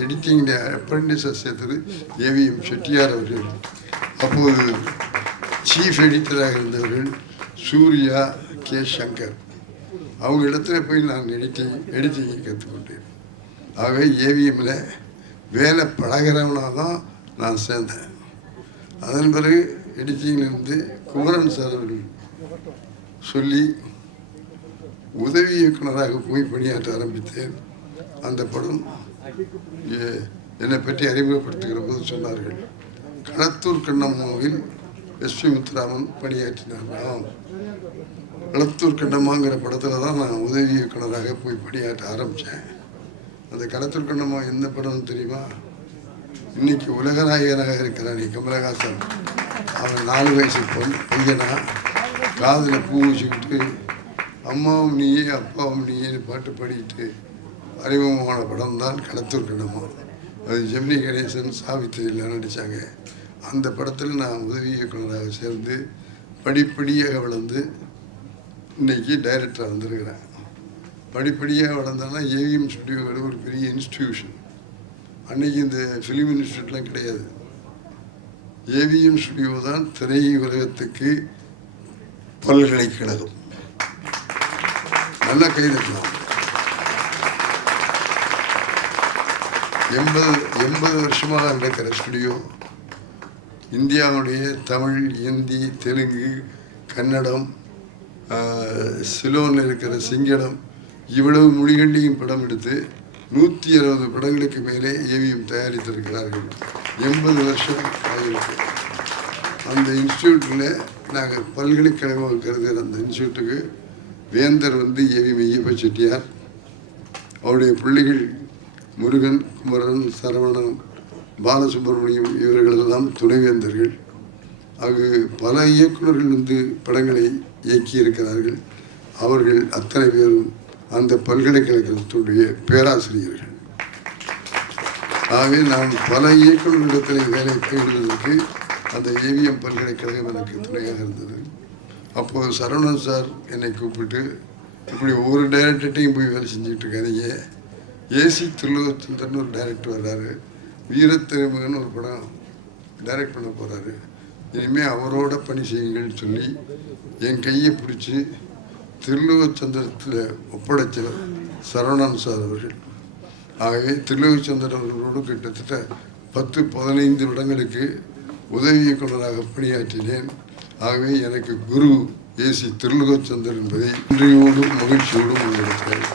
எடிட்டிங்கில் அப்ரண்டிஸாக சேர்த்தது ஏவிஎம் செட்டியார் அவர்கள். அப்போது சீஃப் எடிட்டராக இருந்தவர்கள் சூர்யா கே சங்கர். அவங்க இடத்துல போய் நான் எடிட்டிங்கை கற்றுக்கொண்டேன். ஆகவே ஏவிஎம்மில் வேலை பழகிறவனாக தான் நான் சேர்ந்தேன். அதன் பிறகு எடிட்டிங்கிலிருந்து குமரன் சார் அவர்கள் சொல்லி உதவி இயக்குனராக போய் பணியாற்ற ஆரம்பித்தேன். அந்த படம் என்னை பற்றி அறிமுகப்படுத்துகிற போது சொன்னார்கள், களத்தூர் கண்ணம்மாவில் எஸ்பி முத்துராமன் பணியாற்றினார். களத்தூர் கண்ணம்மாங்கிற படத்தில் தான் நான் உதவி இயக்குனராக போய் பணியாற்ற ஆரம்பித்தேன். அந்த களத்தூர் கண்ணம்மா எந்த படம்னு தெரியுமா? இன்னைக்கு உலக நாயகனாக இருக்கிறான் கமலஹாசன். அவன் 4 வயசு பையனா காதில் பூ வச்சுக்கிட்டு அம்மாவும் நீயே அப்பாவும் நீயேன்னு பாட்டு பாடிக்கிட்டு அறிமுகமான படம் தான் களத்தூர் கண்ணம்மா. அது ஜெமினி கணேசன் சாவித்திரியில் நடித்தாங்க. அந்த படத்தில் நான் உதவி இயக்குனராக சேர்ந்து படிப்படியாக வளர்ந்து இன்றைக்கி டைரக்டராக வந்திருக்கிறேன். படிப்படியாக வளர்ந்தோன்னா ஏவிஎம் ஸ்டுடியோங்கிற ஒரு பெரிய இன்ஸ்டிடியூஷன். அன்றைக்கி இந்த ஃபிலிம் இன்ஸ்டியூட்லாம் கிடையாது. ஏவிஎம் ஸ்டுடியோ தான் திரை உலகத்துக்கு பல்கலைக்கழகம். நல்லா கைதட்டலாம். 80 வருஷமாக நடக்கிற ஸ்டுடியோ. இந்தியாவுடைய தமிழ், ஹிந்தி, தெலுங்கு, கன்னடம், சிலோனில் இருக்கிற சிங்களம், இவ்வளவு மொழிகள்லையும் படம் எடுத்து 160 படங்களுக்கு மேலே ஏவிஎம் தயாரித்திருக்கிறார்கள். 80 வருஷம் ஆகியிருக்கு. அந்த இன்ஸ்டியூட்டில் நாங்கள் பல்கலைக்கழகம் கருதுகிற அந்த இன்ஸ்டியூட்டுக்கு வேந்தர் வந்து ஏவிஎம் ஐயப்ப செட்டியார், அவருடைய பிள்ளைகள் முருகன், குமரன், சரவணன், பாலசுப்ரமணியம் இவர்களெல்லாம் துணைவேந்தர்கள். அங்கு பல இயக்குநர்கள் வந்து படங்களை இயக்கியிருக்கிறார்கள். அவர்கள் அத்தனை பேரும் அந்த பல்கலைக்கழகத்துடைய பேராசிரியர்கள். ஆகவே நான் பல இயக்குநர்களிடத்தில் வேலை தேடுவதற்கு அந்த ஏவிஎம் பல்கலைக்கழகம் எனக்கு துணையாக இருந்தது. அப்போது சரவணன் சார் என்னை கூப்பிட்டு, இப்படி ஒவ்வொரு டைரக்டர்கிட்டையும் போய் வேலை செஞ்சுக்கிட்டு இருக்காதீங்க, ஏசி திருலோகச்சந்திரன் ஒரு டைரக்டர் வர்றாரு, வீரத்திருமகன் ஒரு படம் டைரக்ட் பண்ண போகிறாரு, இனிமேல் அவரோட பணி செய்யுங்கள்னு சொல்லி என் கையை பிடிச்சி திருலோகச்சந்திரத்தில் ஒப்படைச்சவர் சரவணன் சார் அவர்கள். ஆகவே திருலோகச்சந்திரன் அவர்களோடு கிட்டத்தட்ட 10-15 இடங்களுக்கு உதவி இயக்குநராக பணியாற்றினேன். ஆகவே எனக்கு குரு ஏசி திருலோகச்சந்தர் என்பதை இன்றையோடும் மகிழ்ச்சியோடும் முன்னெடுத்தேன்.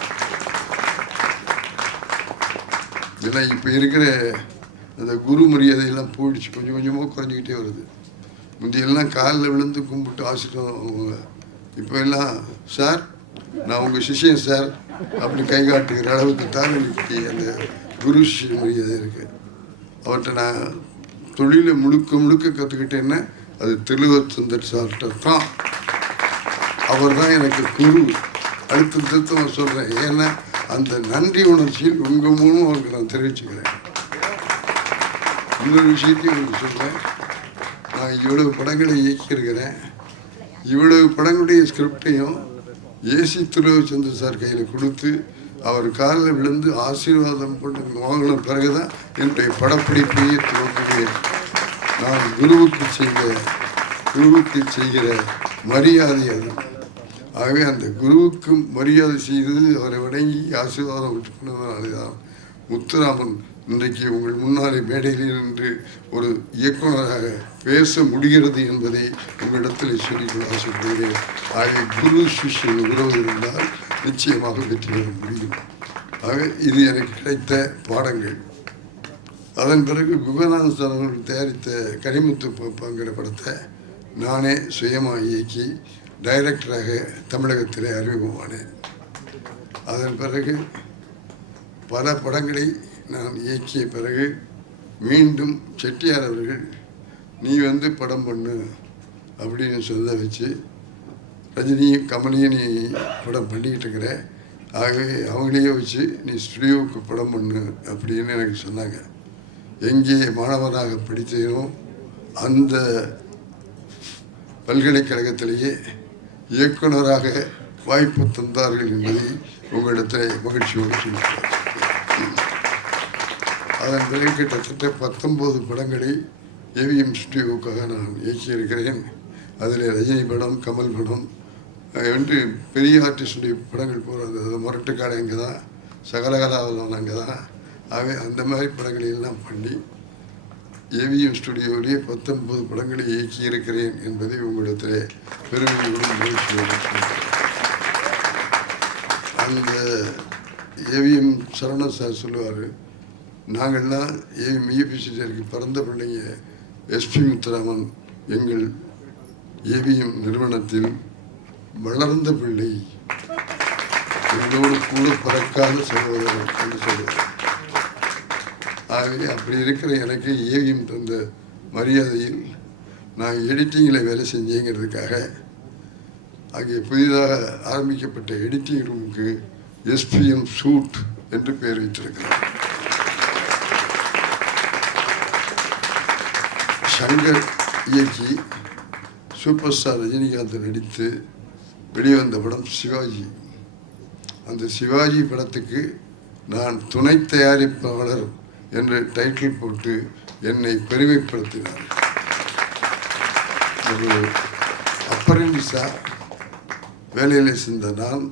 ஏன்னா இப்போ இருக்கிற அந்த குரு மரியாதையெல்லாம் போயிடுச்சு, கொஞ்சம் கொஞ்சமாக குறைஞ்சிக்கிட்டே வருது. முந்தையெல்லாம் காலில் விழுந்து கும்பிட்டு ஆசிரியம் அவங்க, இப்போ எல்லாம் சார் நான் உங்கள் சிஷ்யன் சார் அப்படி கை காட்டுகிற அளவுக்கு தான் இன்னைக்கு அந்த குரு சிஷ்ய மரியாதை இருக்குது. அவர்கிட்ட நான் தொழிலை முழுக்க கற்றுக்கிட்டேன்னா அது திருலோகச்சந்தர் சார்கிட்ட தான். அவர் தான் எனக்கு குரு. அடுத்த நான் சொல்கிறேன், ஏன்னா அந்த நன்றி உணர்ச்சியில் உங்கள் மூலம் அவருக்கு நான் தெரிவிச்சுக்கிறேன். இன்னொரு விஷயத்தையும் உங்களுக்கு சொல்கிறேன், நான் இவ்வளவு படங்களை இயக்கியிருக்கிறேன். இவ்வளவு படங்களுடைய ஸ்கிரிப்டையும் ஏசி திருலோகச்சந்தர் சார் கையில் கொடுத்து அவர் காலில் விழுந்து ஆசீர்வாதம் பண்ண வாங்கின பிறகுதான் என்னுடைய படப்பிடிப்பையே துவங்குகிறேன். நான் குருவுக்கு செய்கிற மரியாதை அது. ஆகவே அந்த குருவுக்கு மரியாதை செய்தது, அவரை வணங்கி ஆசீர்வாதம் விட்டுக்கொண்டதுனால்தான் முத்துராமன் இன்றைக்கு உங்கள் முன்னாலே மேடையில் நின்று ஒரு இயக்குநராக பேச முடிகிறது என்பதை உங்களிடத்தில் சொல்லிக்கொள்ள ஆசைப்படுகிறேன். ஆகவே குரு சிஷ்யன் உறவு இருந்தால் நிச்சயமாக வெற்றி பெற முடியும். ஆக இது எனக்கு கிடைத்த பாடங்கள். அதன் பிறகு குகநாதன் சார் அவர்கள் தயாரித்த கனிமுத்து பங்கிற படத்தை நானே சுயமாக இயக்கி டைரக்டராக தமிழகத்திலே அறிமுகமானேன். அதன் பிறகு பல படங்களை நான் இயக்கிய பிறகு மீண்டும் செட்டியார் அவர்கள் நீ வந்து படம் பண்ணு அப்படின்னு சொல்ல வச்சு, ரஜினியும் கமலையும் நீ படம் பண்ணிக்கிட்டு இருக்கிற, ஆகவே அவங்களையே வச்சு நீ ஸ்டுடியோவுக்கு படம் பண்ணு அப்படின்னு எனக்கு சொன்னாங்க. எங்கே மாணவனாக படித்தேனோ அந்த பல்கலைக்கழகத்திலேயே இயக்குநராக வாய்ப்பு தந்தார்கள் என்பதை உங்களிடத்தில் மகிழ்ச்சியோடு சொல்லியிருக்கிறேன். அதன் பிறகு கிட்டத்தட்ட 19 படங்களை ஏவிஎம் ஸ்டுடியோவுக்காக நான் இயக்கியிருக்கிறேன். அதில் ரஜினி படம், கமல் படம் என்று பெரிய ஆர்டிஸ்டுடைய படங்கள் போகிறது. அது முரட்டுக்காடு அங்கே தான், சகலகலாவலம் அங்கே தான். ஆகவே அந்த மாதிரி படங்களை எல்லாம் பண்ணி ஏவிஎம் ஸ்டுடியோவிலே 19 படங்களை இயக்கியிருக்கிறேன் என்பதை உங்களிடத்தில் பெருமையோடு மகிழ்ச்சியோடு அந்த ஏவிஎம் சரவணன் சார் சொல்லுவார், நாங்கள்லாம் ஏவிஎம் ஐயப்ப பிறந்த பிள்ளைங்க. எஸ்பி முத்துராமன் எங்கள் ஏவிஎம் நிறுவனத்தில் வளர்ந்த பிள்ளை, எங்களோடு கூட பறக்காத சகோதரன் என்று சொல்லுவார். ஆகவே அப்படி இருக்கிற எனக்கு ஏவிஎம் தந்த மரியாதையில் நான் எடிட்டிங்கில் வேலை செஞ்சேங்கிறதுக்காக அங்கே புதிதாக ஆரம்பிக்கப்பட்ட எடிட்டிங் ரூமுக்கு எஸ்பிஎம் சூட் என்று பெயர் வைத்திருக்கிறார். சங்கர் இயக்கி சூப்பர் ஸ்டார் ரஜினிகாந்த் நடித்து வெளிவந்த படம் சிவாஜி. அந்த சிவாஜி படத்துக்கு நான் துணை தயாரிப்பாளர் என்று டைட்டில் போட்டு என்னை பெருமைப்படுத்தினார். ஒரு அப்ரண்டிஸாக வேலையில் சேர்ந்த நான்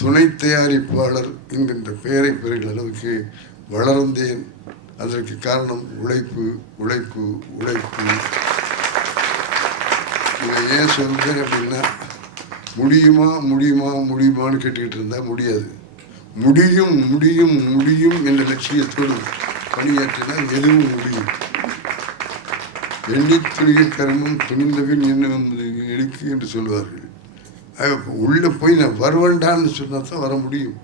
துணை தயாரிப்பாளர் என்கின்ற பெயரை பெறுகிற அளவுக்கு வளர்ந்தேன். அதற்கு காரணம் உழைப்பு உழைப்பு உழைப்பு. இதை ஏன் சொல்கிறேன் அப்படின்னா, முடியுமா முடியுமா முடியுமான்னு கேட்டுக்கிட்டு இருந்தால் முடியாது. முடியும் முடியும் முடியும் என்ற லட்சியத்தோடு பணியாற்றினால் எதுவும் முடியும். எண்ணி துணிக கர்மம் துணிந்தவன் என்ன எடுக்கு என்று சொல்வார்கள். உள்ளே போய் நான் வருவேண்டான்னு சொன்னால் தான் வர முடியும்.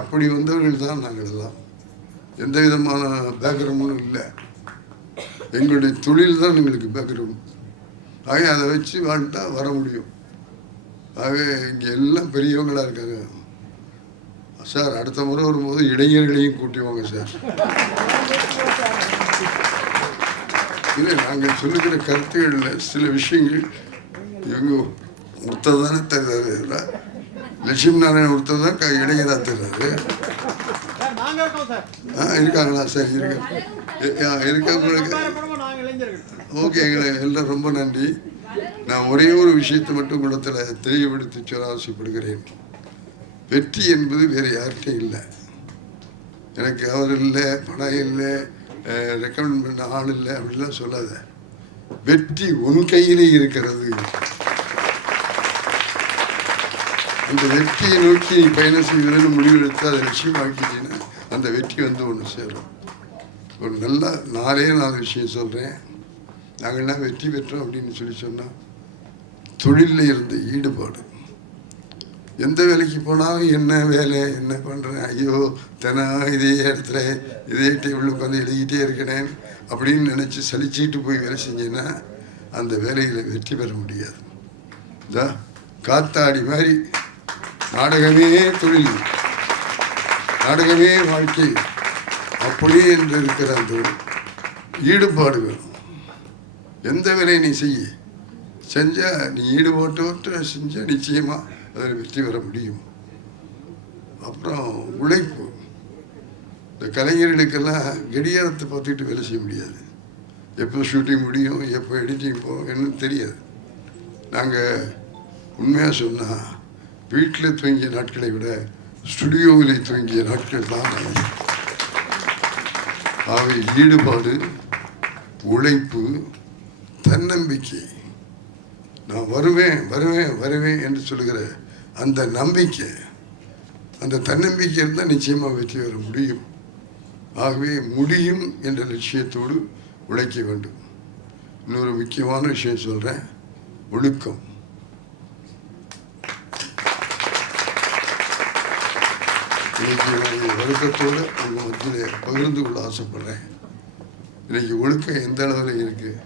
அப்படி வந்தவர்கள் தான் நாங்கள் எல்லாம். எந்த விதமான பேக்ரவுண்டும் இல்லை. எங்களுடைய தொழில் தான் எங்களுக்கு பேக்ரவுண்ட். அதை வச்சு வாழ்ந்தா வர முடியும். இங்கே எல்லாம் பெரியவங்களாக இருக்காங்க சார். அடுத்த முறை வரும்போது இளைஞர்களையும் கூட்டிவாங்க சார். இல்லை, நாங்கள் சொல்லுகிற கருத்துகளில் சில விஷயங்கள் இவங்க ஒருத்தர் தானே தருறாரு. லட்சுமி நாராயணன் ஒருத்தர் தான் இளைஞராக தர்றாரு. இருக்காங்களா சார்? இருக்கவங்களுக்கு ஓகே. எல்லாம் ரொம்ப நன்றி. நான் ஒரே ஒரு விஷயத்தை மட்டும் குணத்தில் தெளிவுபடுத்தி சொல்ல ஆசைப்படுகிறேன். வெற்றி என்பது வேறு யார்கிட்டையும் இல்லை. எனக்கு அவர் இல்லை, பணம் இல்லை, ரெக்கமெண்ட் பண்ண ஆள் இல்லை அப்படிலாம் சொல்லாத. வெற்றி உன் கையிலே இருக்கிறது. அந்த வெற்றியை நோக்கி நீ பயணம் செய்வதுன்னு முடிவெடுத்து அதை லட்சியமாக்கிட்டீங்கன்னா அந்த வெற்றி வந்து ஒன்று சேரும். ஒரு நல்ல 4 விஷயம் சொல்கிறேன். நாங்கள்லாம் வெற்றி பெற்றோம் அப்படின்னு சொன்னால் தொழிலில் இருந்த ஈடுபாடு. எந்த வேலைக்கு போனாலும் என்ன வேலை, என்ன பண்ணுறேன், ஐயோ தினம் இதே இடத்துல இதே டேபிள் உட்காந்து எழுதிக்கிட்டே இருக்கிறேன் அப்படின்னு நினச்சி சலிச்சிட்டு போய் வேலை செஞ்சேன்னா அந்த வேலையில் வெற்றி பெற முடியாது. காத்தாடி மாதிரி நாடகமே தொழில், நாடகமே வாழ்க்கை, அப்படியே என்று இருக்கிற அந்த ஈடுபாடு வேணும். எந்த வேலையை நீ செஞ்சால் நீ ஈடுபாட்டோட்டு செஞ்சால் நிச்சயமாக அதில் வெற்றி பெற முடியும். அப்புறம் உழைப்பு. இந்த கலைஞர்களுக்கெல்லாம் கடிகாரத்தை பார்த்துக்கிட்டு வேலை செய்ய முடியாது. எப்போ ஷூட்டிங் முடியும், எப்போ எடிட்டிங் போகும் என்னன்னு தெரியாது. நாங்கள் உண்மையாக சொன்னால் வீட்டில் தூங்கிய நாட்களை விட ஸ்டுடியோவில் தூங்கிய நாட்கள் தான். அவை ஈடுபாடு, உழைப்பு, தன்னம்பிக்கை. நான் வருவேன் வருவேன் வருவேன் என்று சொல்லுகிற அந்த நம்பிக்கை, அந்த தன்னம்பிக்கை இருந்தால் நிச்சயமாக வெற்றி பெற முடியும். ஆகவே முடியும் என்ற லட்சியத்தோடு உழைக்க வேண்டும். இன்னொரு முக்கியமான விஷயம் சொல்கிறேன், ஒழுக்கம். இன்னைக்கு நான் ஒழுக்கத்தோடு உங்கள் மத்தியில் பகிர்ந்து கொள்ள ஆசைப்படுறேன். இன்னைக்கு ஒழுக்கம் எந்த அளவில் இருக்குது,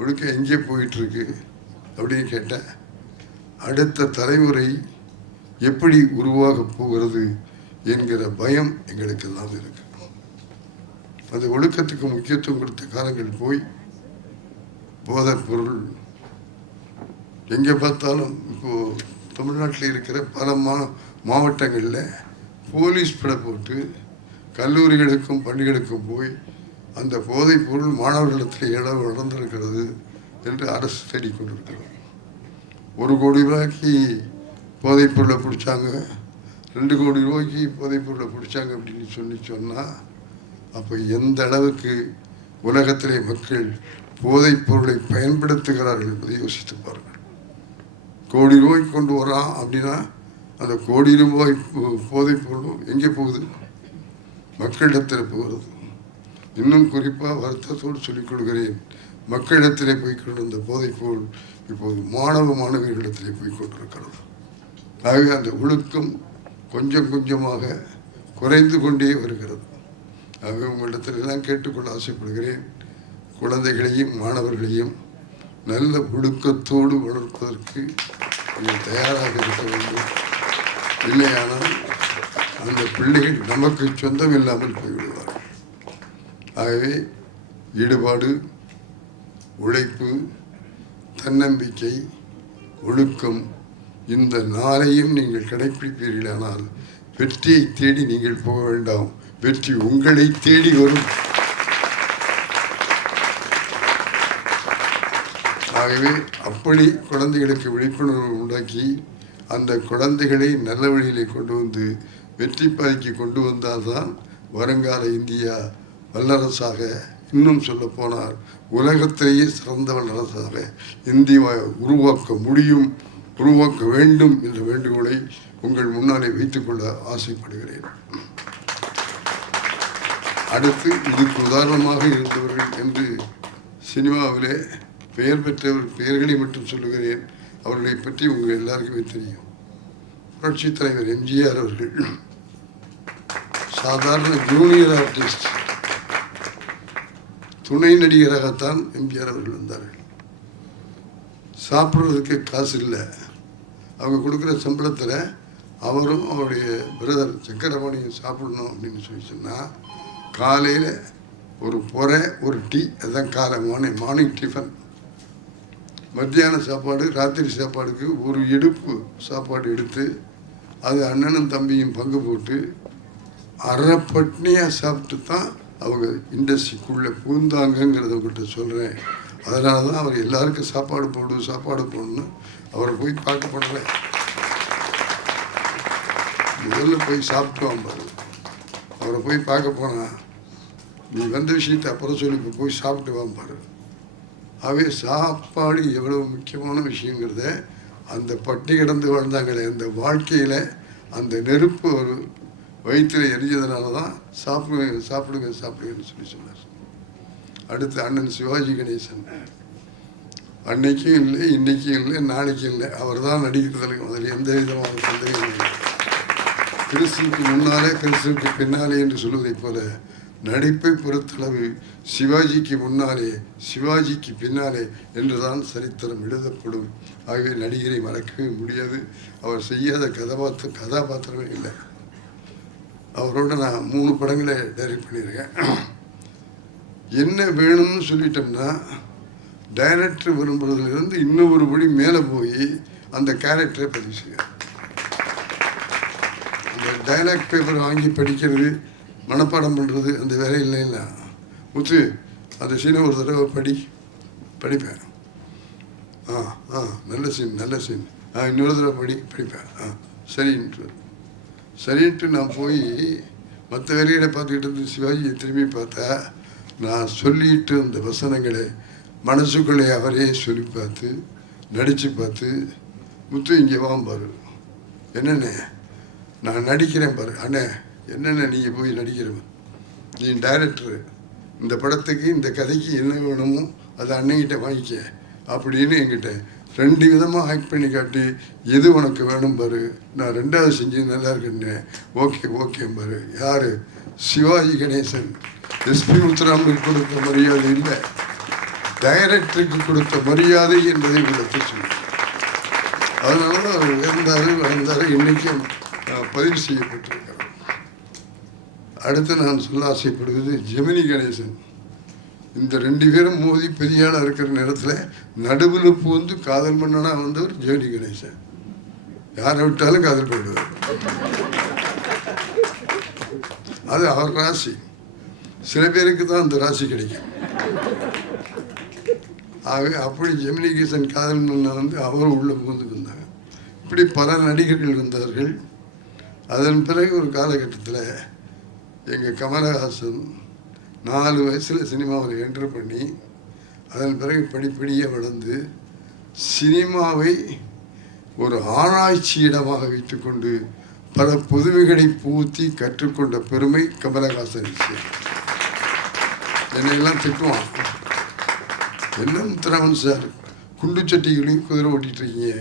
ஒழுக்கம் எங்கே போயிட்டுருக்கு அப்படின்னு கேட்டால், அடுத்த தலைமுறை எப்படி உருவாக போகிறது என்கிற பயம் எங்களுக்கெல்லாம் இருக்கு. அந்த ஒழுக்கத்துக்கு முக்கியத்துவம் கொடுத்த காலங்கள் போய் போதைப் பொருள் எங்கே பார்த்தாலும். இப்போது தமிழ்நாட்டில் இருக்கிற பல மாவட்டங்களில் போலீஸ் படை போட்டு கல்லூரிகளுக்கும் பள்ளிகளுக்கும் போய் அந்த போதைப் பொருள் மாணவர்களிடத்தில் இடம் நடந்திருக்கிறது என்று அரசு தேடிக்கொண்டிருக்கிறது. 1 கோடி ரூபாய்க்கு போதைப் பொருளை பிடிச்சாங்க, 2 கோடி ரூபாய்க்கு போதைப் பொருளை பிடிச்சாங்க அப்படின்னு சொன்னால் அப்போ எந்த அளவுக்கு உலகத்திலே மக்கள் போதைப் பொருளை பயன்படுத்துகிறார்கள் என்பதை யோசித்து பாருங்கள். கோடி ரூபாய்க்கு கொண்டு வரான் அப்படின்னா அந்த 1 கோடி ரூபாய் போதைப் பொருளும் எங்கே போகுது? மக்களிடத்தில் போகிறது. இன்னும் குறிப்பாக வருத்தத்தோடு சொல்லிக் கொடுக்கிறேன், மக்களிடத்திலே போய்கொண்டு அந்த போதைப் பொருள் இப்போது மாணவிகளிடத்திலே போய்கொண்டிருக்கிறது. ஆகவே அந்த ஒழுக்கம் கொஞ்சம் கொஞ்சமாக குறைந்து கொண்டே வருகிறது. ஆகவே உங்களிடத்தில் எல்லாம் கேட்டுக்கொள்ள ஆசைப்படுகிறேன், குழந்தைகளையும் மாணவர்களையும் நல்ல ஒழுக்கத்தோடு வளர்ப்பதற்கு நீங்கள் தயாராக இருக்க வேண்டும். இல்லையானால் அந்த பிள்ளைகள் நமக்கு சொந்தம் இல்லாமல் போய்விடுவார்கள். ஆகவே ஈடுபாடு, உழைப்பு, தன்னம்பிக்கை, ஒழுக்கம், இந்த 4ஐயும் நீங்கள் கடைப்பிடிப்பீர்களானால் வெற்றியை தேடி நீங்கள் போக வேண்டாம், வெற்றி உங்களை தேடி வரும். ஆகவே அப்படி குழந்தைகளுக்கு விழிப்புணர்வு உண்டாக்கி அந்த குழந்தைகளை நல்ல வழியிலே கொண்டு வந்து வெற்றி பாதைக்கு கொண்டு வந்தால்தான் வருங்கால இந்தியா வல்லரசாக, இன்னும் சொல்ல போனால் உலகத்திலேயே சிறந்த வல்லரசாக இந்தியாவை உருவாக்க முடியும், உருவாக்க வேண்டும் என்ற வேண்டுகோளை உங்கள் முன்னாலே வைத்துக்கொள்ள ஆசைப்படுகிறேன். அடுத்து இதுக்கு உதாரணமாக இருந்தவர்கள் என்று சினிமாவிலே பெயர் பெற்றவர் பெயர்களை மட்டும் சொல்லுகிறேன். அவர்களை பற்றி உங்கள் எல்லாருக்குமே தெரியும். புரட்சித் தலைவர் எம்ஜிஆர் அவர்கள் சாதாரண ஜூனியர் ஆர்டிஸ்ட், துணை நடிகராகத்தான் எம்ஜிஆர் அவர்கள் வந்தார்கள். சாப்பிட்றதுக்கு காசு இல்லை. அவங்க கொடுக்குற சம்பளத்தில் அவரும் அவருடைய பிரதர் சக்கரபாணியும் சாப்பிடணும் அப்படின்னு சொல்லி சொன்னால் காலையில் ஒரு பொறை ஒரு டீ, அதுதான் காலை மார்னிங் டிஃபன். மத்தியான சாப்பாடு ராத்திரி சாப்பாடுக்கு ஒரு எடுப்பு சாப்பாடு எடுத்து அது அண்ணனும் தம்பியும் பங்கு போட்டு அரை பட்னியாக சாப்பிட்டு தான் அவங்க இண்டஸ்ட்ரிக்குள்ளே பூந்தாங்கங்கிறத உங்கள்கிட்ட சொல்கிறேன். அதனால தான் அவர் எல்லாருக்கும் சாப்பாடு போடணும்னு அவரை போய் பார்க்க போனல. முதல்ல போய் சாப்பிட்டு வாம்பாரு. அவரை போய் பார்க்க போனால் நீ வந்த விஷயத்தை அப்புறம் சொல்லி இப்போ போய் சாப்பிட்டு வாம்பாரு. ஆகவே சாப்பாடு எவ்வளவு முக்கியமான விஷயங்கிறத அந்த பட்டி கிடந்து வாழ்ந்தாங்களே அந்த வாழ்க்கையில் அந்த நெருப்பு ஒரு வயிற்றில் எரிஞ்சதுனால தான் சாப்பிடுங்கன்னு சொல்லி சொன்னார். அடுத்து அண்ணன் சிவாஜி கணேசன். அன்னைக்கும் இல்லை, இன்னைக்கும் இல்லை, நாளைக்கும் இல்லை. அவர் தான் நடிக்கிறதுக்கு அதில் எந்த விதமான சந்தேகம் இல்லை. கிறிஸ்துவுக்கு முன்னாலே கிறிஸ்துவுக்கு பின்னாலே என்று சொல்வதைப் போல நடிப்பை பொறுத்தளவு சிவாஜிக்கு முன்னாலே சிவாஜிக்கு பின்னாலே என்றுதான் சரித்திரம் எழுதப்படும். ஆகவே நடிகரை மறக்கவே முடியாது. அவர் செய்யாத கதாபாத்திரமே இல்லை. அவரோட நான் 3 படங்களை டைரக்ட் பண்ணியிருக்கேன். என்ன வேணும்னு சொல்லிட்டோம்னா டைரக்டர் விரும்புறதுலேருந்து இன்னும் ஒரு படி மேலே போய் அந்த கேரக்டரை பதிவு செய்ய. அந்த டைலாக் பேப்பர் வாங்கி படிக்கிறது, மனப்பாடம் பண்ணுறது அந்த வேலை இல்லைன்னா முத்து அந்த சீனை ஒரு தடவை படிப்பேன். நல்ல சீன் இன்னொரு தடவை படிப்பேன். சரின்ட்டு நான் போய் மற்ற வேலைகளை பார்த்துக்கிட்டு இருந்து சிவாஜியை திரும்பி பார்த்தா நான் சொல்லிட்டு அந்த வசனங்களை மனசுக்குள்ளே அவரே சொல்லி பார்த்து நடித்து பார்த்து முத்து இங்கே வாம்பாரு, என்னென்ன நான் நடிக்கிறேன் பாரு. அண்ணே என்னென்ன நீங்கள் போய் நடிக்கிறவன், நீ டைரக்டரு, இந்த படத்துக்கு இந்த கதைக்கு என்ன வேணுமோ அதை அண்ணங்கிட்ட வாங்கிக்க அப்படின்னு என்கிட்ட 2 விதமாக ஆக்ட் பண்ணி காட்டி எது உனக்கு வேணும் பாரு, நான் 2வது செஞ்சு நல்லா இருக்குன்னேன். ஓகே பாரு. யார்? சிவாஜி கணேசன். எஸ்பி முத்துராமனுக்கு கொடுத்த மரியாதை இல்லை, டைரக்டருக்கு கொடுத்த மரியாதை என்பதை உங்களுக்கு சொன்னேன். அதனால தான் அவர் வளர்ந்தார் இன்னைக்கும் பதிவு செய்யப்பட்டிருக்கார். அடுத்து நான் சொல்ல ஆசைப்படுவது ஜெமினி கணேசன். இந்த 2 பேரும் மோதி பெரிய ஆளாக இருக்கிற நேரத்தில் நடுவில் பூந்து காதல் பண்ணனா வந்தவர் ஜெமினி கணேசன். யாரை விட்டாலும் காதல் பண்ணுவார். அது அவர் ராசி. சில பேருக்கு தான் அந்த ராசி கிடைக்கும். ஆகவே அப்படி ஜெமினி கணேசன் காதல் பண்ண அவர் உள்ள பூந்து வந்தாங்க. இப்படி பல நடிகர்கள் வந்தார்கள். அதன் பிறகு ஒரு காலகட்டத்தில் எங்கள் கமலஹாசன் 4 வயசில் சினிமாவில் என்ட்ரு பண்ணி அதன் பிறகு படிப்படியாக வளர்ந்து சினிமாவை ஒரு ஆராய்ச்சி இடமாக வைத்துக்கொண்டு பல புதுமைகளை பூத்தி கற்றுக்கொண்ட பெருமை கமலஹாசன். என்னையெல்லாம் திட்டுவான், என்ன முத்துராமன் சார் குண்டுச்சட்டிகளையும் குதிரை ஓட்டிகிட்ருக்கீங்க,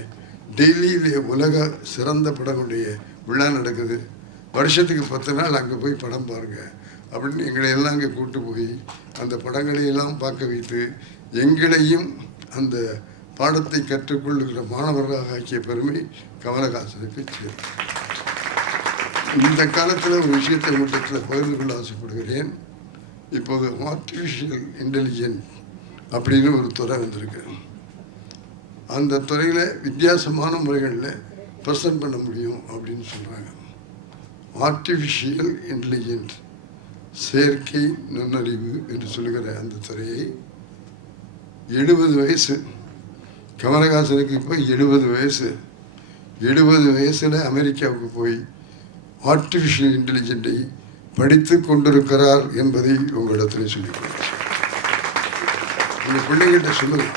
டெல்லியிலே உலக சிறந்த படங்களுடைய விழா நடக்குது, வருஷத்துக்கு 10 நாள் அங்கே போய் படம் பாருங்கள் அப்படின்னு எங்களை எல்லாம் அங்கே கூப்பிட்டு போய் அந்த படங்களையெல்லாம் பார்க்க வைத்து எங்களையும் அந்த பாடத்தை கற்றுக்கொள்ளுகிற மாணவர்களாக ஆக்கிய பெருமை கமலஹாசனுக்கு சேரும். இந்த காலத்தில் ஒரு விஷயத்தை மட்டத்தில் பகிர்ந்து கொள்ள ஆசைப்படுகிறேன். இப்போது ஆர்டிஃபிஷியல் இன்டெலிஜென்ஸ் அப்படின்னு ஒரு துறை வந்திருக்கு. அந்த துறையில் வித்தியாசமான முறைகளில் ப்ரெசன்ட் பண்ண முடியும் அப்படின்னு சொல்கிறாங்க. ஆர்டிஃபிஷியல் இன்டெலிஜென்ஸ், செயற்கை நுண்ணறிவு என்று சொல்லுகிற அந்த துறையை 70 வயசு கமலஹாசனுக்கு இப்போ 70 வயசு. 70 வயசில் அமெரிக்காவுக்கு போய் ஆர்டிஃபிஷியல் இன்டெலிஜென்ஸை படித்து கொண்டிருக்கிறார் என்பதை உங்களிடத்தில் சொல்லிக்கொள்கிறேன். உங்கள் பிள்ளைகிட்ட சொல்லுங்கள்,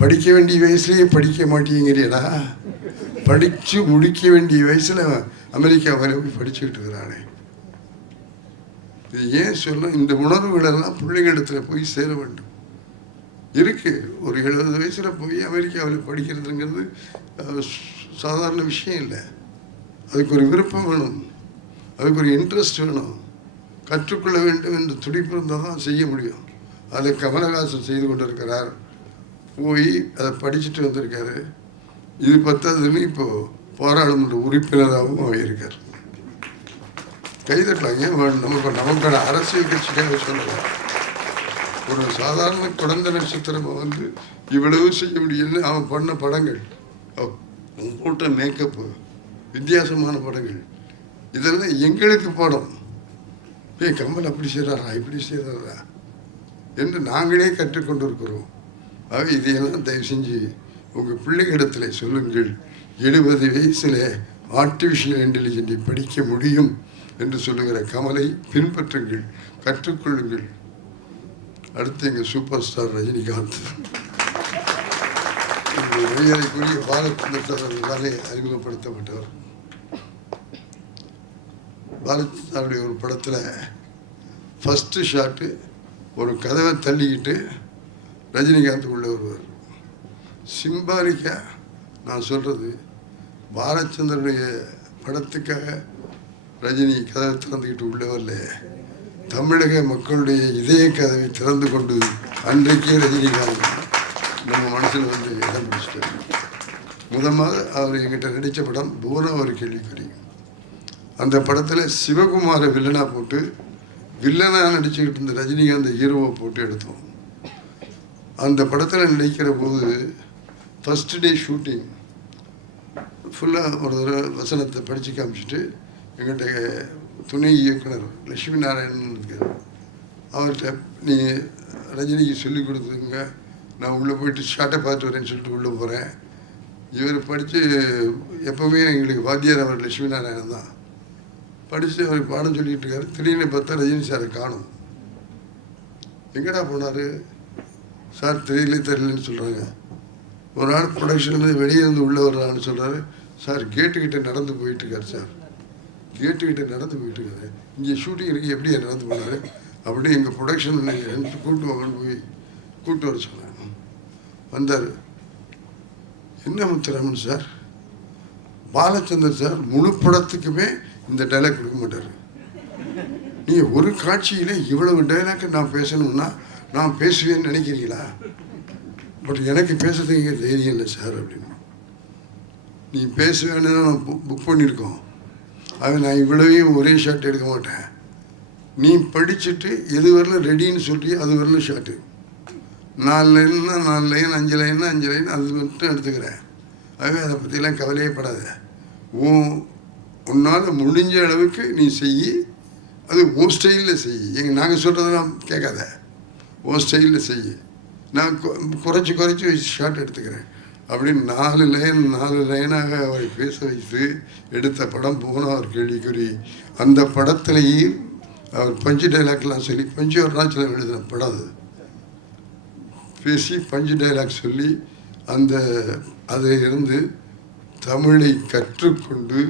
படிக்க வேண்டிய வயசுலேயே படிக்க மாட்டேங்கிறீடா, படித்து முடிக்க வேண்டிய வயசில் அமெரிக்காவில் போய் படிச்சுக்கிட்டு இருக்கிறானே. இது ஏன் சொல்ல, இந்த உணர்வுகளெல்லாம் பிள்ளைகளிடத்தில் போய் சேர வேண்டும். இருக்கு, ஒரு 70 வயசில் போய் அமெரிக்காவில் படிக்கிறதுங்கிறது சாதாரண விஷயம் இல்லை. அதுக்கு ஒரு விருப்பம் வேணும், அதுக்கு ஒரு இன்ட்ரெஸ்ட் வேணும், கற்றுக்கொள்ள வேண்டும் என்று துடிப்பு இருந்தால் தான் செய்ய முடியும். அதை கமலஹாசன் செய்து கொண்டிருக்கிறார், போய் அதை படிச்சுட்டு வந்திருக்காரு. இது பத்தாதுன்னு இப்போது பாராளுமன்ற உறுப்பினராகவும் ஆகியிருக்கார். கைதட்டலாம், ஏன் நமக்கான அரசியல் கட்சிக்காக சொல்லலாம். ஒரு சாதாரண குழந்தை நட்சத்திரம் வந்து இவ்வளவு செய்ய முடியும்னு அவன் பண்ண படங்கள், போட்ட மேக்கப்பு, வித்தியாசமான படங்கள், இதெல்லாம் எங்களுக்கு படம். கமல் அப்படி செய்கிறாரா, இப்படி செய்கிறாரா என்று நாங்களே கற்றுக்கொண்டிருக்கிறோம். ஆக இதையெல்லாம் தயவு செஞ்சு உங்கள் பிள்ளைகளிடத்தில் சொல்லுங்கள். 70 வயசில் ஆர்டிஃபிஷியல் இன்டெலிஜென்ஸை படிக்க முடியும் என்று சொல்லுகிற கமலை பின்பற்றுங்கள், கற்றுக்கொள்ளுங்கள். அடுத்து எங்கள் சூப்பர் ஸ்டார் ரஜினிகாந்த், மரியாதைக்குரிய பாலச்சந்தராலே அறிமுகப்படுத்தப்பட்டவர். பாலச்சந்தருடைய ஒரு படத்தில் ஃபஸ்ட்டு ஷாட்டு ஒரு கதவை தள்ளிக்கிட்டு ரஜினிகாந்த் உள்ள வருவார். சிம்பாலிக்காக நான் சொல்கிறது, பாலச்சந்தருடைய படத்துக்காக ரஜினி கதவை திறந்துக்கிட்டு உள்ளே வரல, தமிழக மக்களுடைய இதய கதவை திறந்து கொண்டு அன்றைக்கே ரஜினிகாந்த் நம்ம மனசில் வந்து இடம் பிடிச்சிட்டார். முதமாக அவர் எங்கிட்ட நடித்த படம் பூனா ஒரு கேள்விக்குறி. அந்த படத்தில் சிவகுமாரை வில்லனாக போட்டு, வில்லனாக நடிச்சுக்கிட்டு இருந்த ரஜினிகாந்த் ஹீரோவை போட்டு எடுத்தோம். அந்த படத்தில் நடிக்கிற போது ஃபஸ்ட்டு டே ஷூட்டிங் ஃபுல்லாக ஒரு தடவை வசனத்தை படித்து காமிச்சிட்டு எங்கிட்ட துணை இயக்குனர் லட்சுமி நாராயணன் இருக்கார், அவர்கிட்ட நீங்கள் ரஜினிக்கு சொல்லி கொடுத்துங்க, நான் உள்ளே போயிட்டு ஷார்ட்டை பார்த்து வரேன்னு சொல்லிட்டு உள்ளே போகிறேன். இவர் படித்து எப்போவுமே எங்களுக்கு வாத்தியார் அவர் லட்சுமி நாராயணன் தான். படித்து அவர் பாடம் சொல்லிகிட்டு இருக்காரு. திடீர்னு பார்த்தா ரஜினி சாரை காணும். எங்கடா போனார் சார்? தெரியலன்னு சொல்கிறாங்க. ஒரு நாள் ப்ரொடக்ஷன்லேருந்து வெளியே இருந்து உள்ளே வர்றான்னு சொல்கிறாரு. சார் கேட்டுக்கிட்ட நடந்து போயிட்டுருக்காரு சார், கேட்டுக்கிட்ட நடந்து போயிட்டுருக்காரு. இங்கே ஷூட்டிங் இருக்குது, எப்படி நடந்து போனார்? அப்படி எங்கள் ப்ரொடக்ஷன் கூப்பிட்டு வாங்கன்னு போய் கூப்பிட்டு வர சொன்னாங்க. வந்தார். என்ன முத்துராமன் சார், பாலச்சந்தர் சார் முழு படத்துக்குமே இந்த டைலாக் கொடுக்க மாட்டார். நீங்கள் ஒரு காட்சியில் இவ்வளவு டைலாக் நான் பேசணும்னா நான் பேசுவேன்னு நினைக்கிறீங்களா? பட் எனக்கு பேசுறதுக்கு தைரியம் இல்லை சார் அப்படின்னு. நீ பேசுவேன்னு தான் நான் புக் பண்ணியிருக்கோம். அது நான் இவ்வளவையும் ஒரே ஷாட் எடுக்க மாட்டேன். நீ படிச்சுட்டு எது வரல ரெடின்னு சொல்லி அது வரல ஷாட்டு. 4 லைன்னா 4 லைன், 5 லைன்னா 5 லைன், அது மட்டும் எடுத்துக்கிறேன். ஆகவே அதை பற்றிலாம் கவலையே படாத. உன்னால் முடிஞ்ச அளவுக்கு நீ செய், அது உன் ஸ்டைலில் செய். நாங்கள் சொல்கிறதெல்லாம் கேட்காத, உன் ஸ்டைலில் செய். நான் குறைச்சி ஷார்ட் எடுத்துக்கிறேன் அப்படின்னு 4 லைனாக அவரை பேச வைத்து எடுத்த படம் பூனா ஒரு கேள்விக்குறி. அந்த படத்திலேயே அவர் பஞ்சு டைலாக்லாம் சொல்லி, பஞ்சு ஒரு நாச்சில் எழுதின படம் அது, பேசி பஞ்சு டைலாக் சொல்லி அதில் இருந்து தமிழை கற்றுக்கொண்டு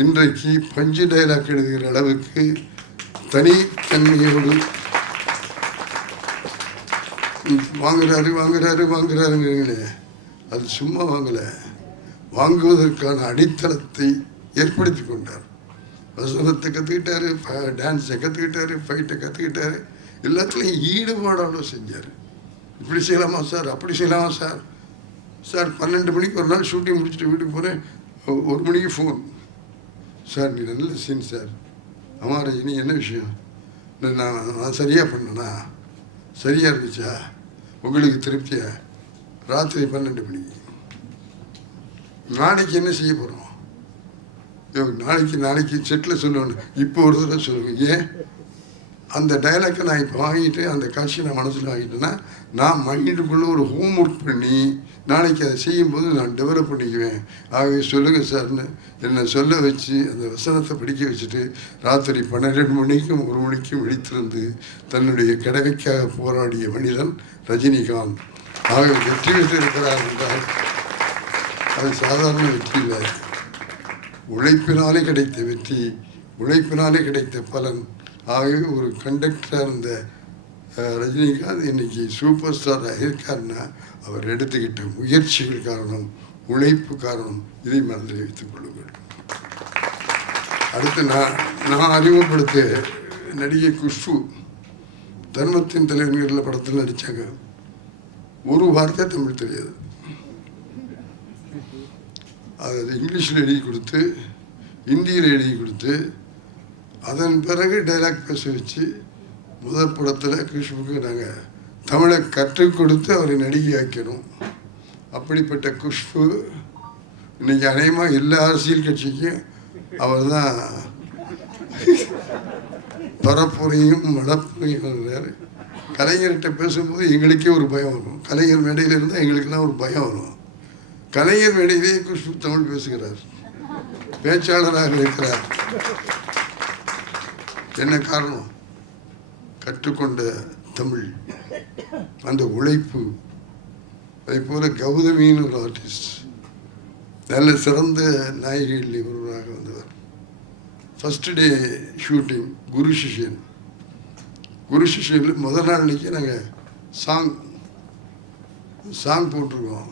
இன்றைக்கு பஞ்சு டைலாக் எழுதுகிற அளவுக்கு தனித்தன்மையோடு வாங்குறாருங்கிறீங்களே, அது சும்மா வாங்கலை, வாங்குவதற்கான அடித்தளத்தை ஏற்படுத்தி கொண்டார். வசனத்தை கற்றுக்கிட்டாரு, டான்ஸை கற்றுக்கிட்டாரு, ஃபைட்டை கற்றுக்கிட்டாரு, எல்லாத்துலேயும் ஈடுபாடோடு செஞ்சார். இப்படி செய்யலாமா சார், அப்படி செய்யலாமா சார். சார் 12 மணிக்கு ஒரு நாள் ஷூட்டிங் முடிச்சுட்டு வீட்டுக்கு போகிறேன், 1 மணிக்கு ஃபோன். சார் நீ நல்ல சீன் சார். ஆமாம் ரஜினி, என்ன விஷயம்? நான் சரியாக பண்ணேனா? சரியாக இருந்துச்சா? உங்களுக்கு திருப்தியா? ராத்திரி 12 மணிக்கு. நாளைக்கு என்ன செய்ய போகிறோம்? நாளைக்கு செட்டில் சொல்லணும். இப்போ ஒரு தடவை சொல்லுங்கள். ஏன் அந்த டைலாக்கை நான் இப்போ வாங்கிட்டு அந்த காட்சியை நான் மனசில் வாங்கிட்டேன்னா நான் மைண்டுக்குள்ளே ஒரு ஹோம் ஒர்க் பண்ணி நாளைக்கு அதை செய்யும்போது நான் டெவலப் பண்ணிக்குவேன். ஆகவே சொல்லுங்கள் சார்னு என்னை சொல்ல வச்சு அந்த வசனத்தை படிக்க வச்சுட்டு ராத்திரி 12 மணிக்கும் 1 மணிக்கும் விழித்திருந்து தன்னுடைய கடமைக்காக போராடிய மனிதன் ரஜினிகாந்த். ஆகவே வெற்றி பெற்றிருக்கிறார் என்றால் அது சாதாரண வெற்றி இல்லை. உழைப்பினாலே கிடைத்த வெற்றி, உழைப்பினாலே கிடைத்த பலன். ஆகவே ஒரு கண்டக்டராக இருந்த ரஜினிகாந்த் இன்னைக்கு சூப்பர் ஸ்டாராக இருக்காருன்னா அவர் எடுத்துக்கிட்ட முயற்சிகள் காரணம், உழைப்பு காரணம். இதை மனதில் வைத்துக் கொள்ளுங்கள். அடுத்து நான் அறிமுகப்படுத்த நடிகை குஷ்பு தர்மத்தின் தலைவர்களில் படத்தில் நடித்தாங்க. ஒரு வார்த்தை தமிழ் தெரியாது. அது இங்கிலீஷில் எழுதி கொடுத்து, ஹிந்தியில் எழுதி கொடுத்து, அதன் பிறகு டைலாக் பேச வச்சு முதல் படத்தில் குஷ்புக்கு நாங்கள் தமிழை கற்றுக் கொடுத்து அவரை நடிகை ஆக்கணும். அப்படிப்பட்ட குஷ்பு இன்னைக்கு அநேகமாக எல்லா அரசியல் கட்சிக்கும் அவர் தான் பரப்புரையும் மடப்புரையும். கலைஞர்கிட்ட பேசும்போது எங்களுக்கே ஒரு பயம் வரும். கலைஞர் மேடையில் இருந்தால் எங்களுக்கெல்லாம் ஒரு பயம் வரும். கலைஞர் மேடையிலே குஷ்பு தமிழ் பேசுகிறார், பேச்சாளராக இருக்கிறார். என்ன காரணம்? கற்றுக்கொண்ட தமிழ், அந்த உழைப்பு. அதே போல கௌதமின்னு ஒரு ஆர்டிஸ்ட், நல்ல சிறந்த நாயகிகளில் ஒருவராக வந்தவர். ஃபஸ்ட்டு டே ஷூட்டிங் குரு சிஷியனில் முதல் நாள் அன்றைக்கி நாங்கள் சாங் போட்டிருக்கோம்.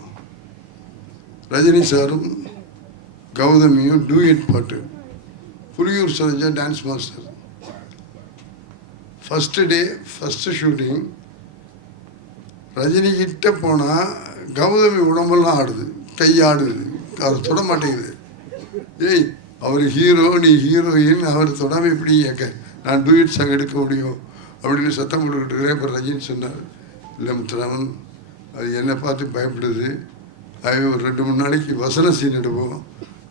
ரஜினி சாரும் கௌதமியும் டூயட் பாட்டு. Puliyur Saroja dance master. First day first shooting. ரஜினிகிட்ட போனால் கௌதமி உடம்பெல்லாம் ஆடுது, கை ஆடுது, அவர் தொட மாட்டேங்குது. ஏய், அவர் ஹீரோ, நீ ஹீரோயின், அவர் தொடாமல் எப்படி கேட்க நான் டூயட் சாங் எடுக்க முடியும் அப்படின்னு சத்தம் போட்டுக்கிட்டு இருக்கிறேன். இப்போ ரஜினி சொன்னார், இல்லை முத்துராமன், அது என்னை பார்த்து பயப்படுது. அது ஒரு 2-3 நாளைக்கு வசன சீன் எடுப்போம்,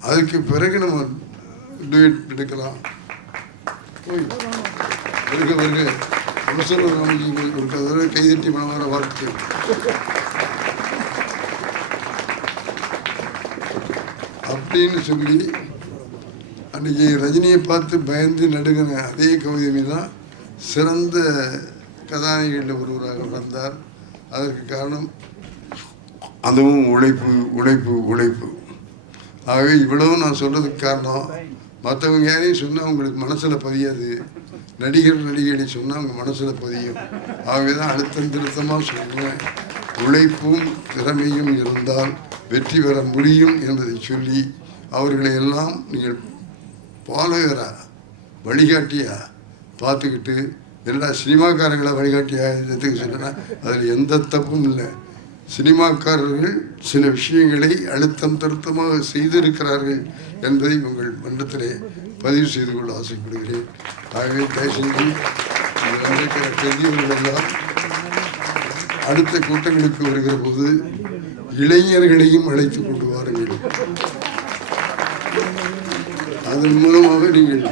அதுக்கு பிறகு நம்ம டூயட் எடுக்கலாம். வருக அவசர ஒரு கதை கைதட்டி மனமாற வாழ்த்து. அப்படின்னு சொல்லி அன்றைக்கி ரஜினியை பார்த்து பயந்து நடுங்கின அதே கௌதமி தான் சிறந்த கதாநாயகிகளில் ஒருவராக வந்தார். அதற்கு காரணம் அதுவும் உழைப்பு உழைப்பு உழைப்பு. ஆகவே இவ்வளவு நான் சொல்கிறதுக்கு காரணம், மற்றவங்க யாரையும் சொன்னால் உங்களுக்கு மனசில் பதியாது, நடிகைகளை சொன்னால் அவங்க மனசில் பதியும். ஆகவே தான் அழுத்தம் திருத்தமாக சொல்லுவேன், உழைப்பும் திறமையும் இருந்தால் வெற்றி பெற முடியும் என்பதை சொல்லி அவர்களை எல்லாம் நீங்கள் பாலகரா வழிகாட்டியா பார்த்துக்கிட்டு எல்லா சினிமாக்காரங்களை வழிகாட்டியாக சொன்னா அதில் எந்த தப்பும் இல்லை. சினிமாக்காரர்கள் சில விஷயங்களை அழுத்தம் திருத்தமாக செய்திருக்கிறார்கள் என்பதை உங்கள் மன்றத்திலே பதிவு செய்து கொள்ள ஆசைப்படுகிறேன். ஆகவே தயவுசெய்து நடக்கிற பெரியவர்கள் எல்லாம் அடுத்த கூட்டங்களுக்கு வருகிற போது இளைஞர்களையும் அழைத்து கொண்டு வாருங்கள். அதன் மூலமாக நீங்கள்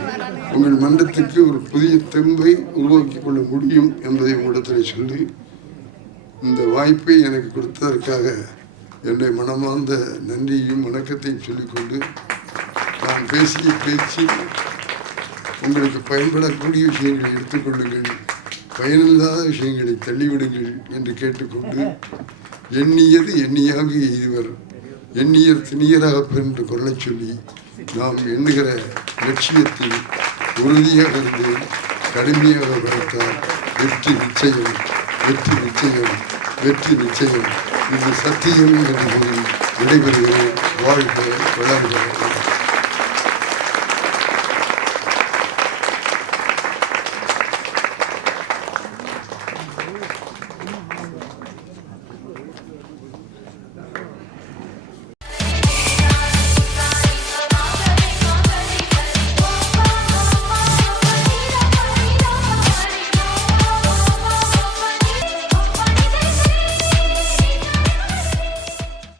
உங்கள் மன்றத்துக்கு ஒரு புதிய தெம்பை உருவாக்கி கொள்ள முடியும் என்பதை உங்களிடத்தில் சொல்லி, இந்த வாய்ப்பை எனக்கு கொடுத்ததற்காக என்னுடைய மனமார்ந்த நன்றியையும் வணக்கத்தையும் சொல்லிக்கொண்டு, நான் பேசிய பேச்சு உங்களுக்கு பயன்படக்கூடிய விஷயங்களை எடுத்துக்கொள்ளுங்கள், பயனில்லாத விஷயங்களை தள்ளிவிடுங்கள் என்று கேட்டுக்கொண்டு, எண்ணியது எண்ணியாக எய்துவர், எண்ணியர் திணியராக பெற்று கொள்ள சொல்லி, நாம் எண்ணுகிற லட்சியத்தில் உறுதியாக இருந்து கடுமையாக வளர்த்தால் வெற்றி நிச்சயம், வெற்றி நிச்சயம், வெற்றி நிச்சயம். இது சத்தியம் என்று விடைபெறுகிறேன். வாழ்க, வளர்க.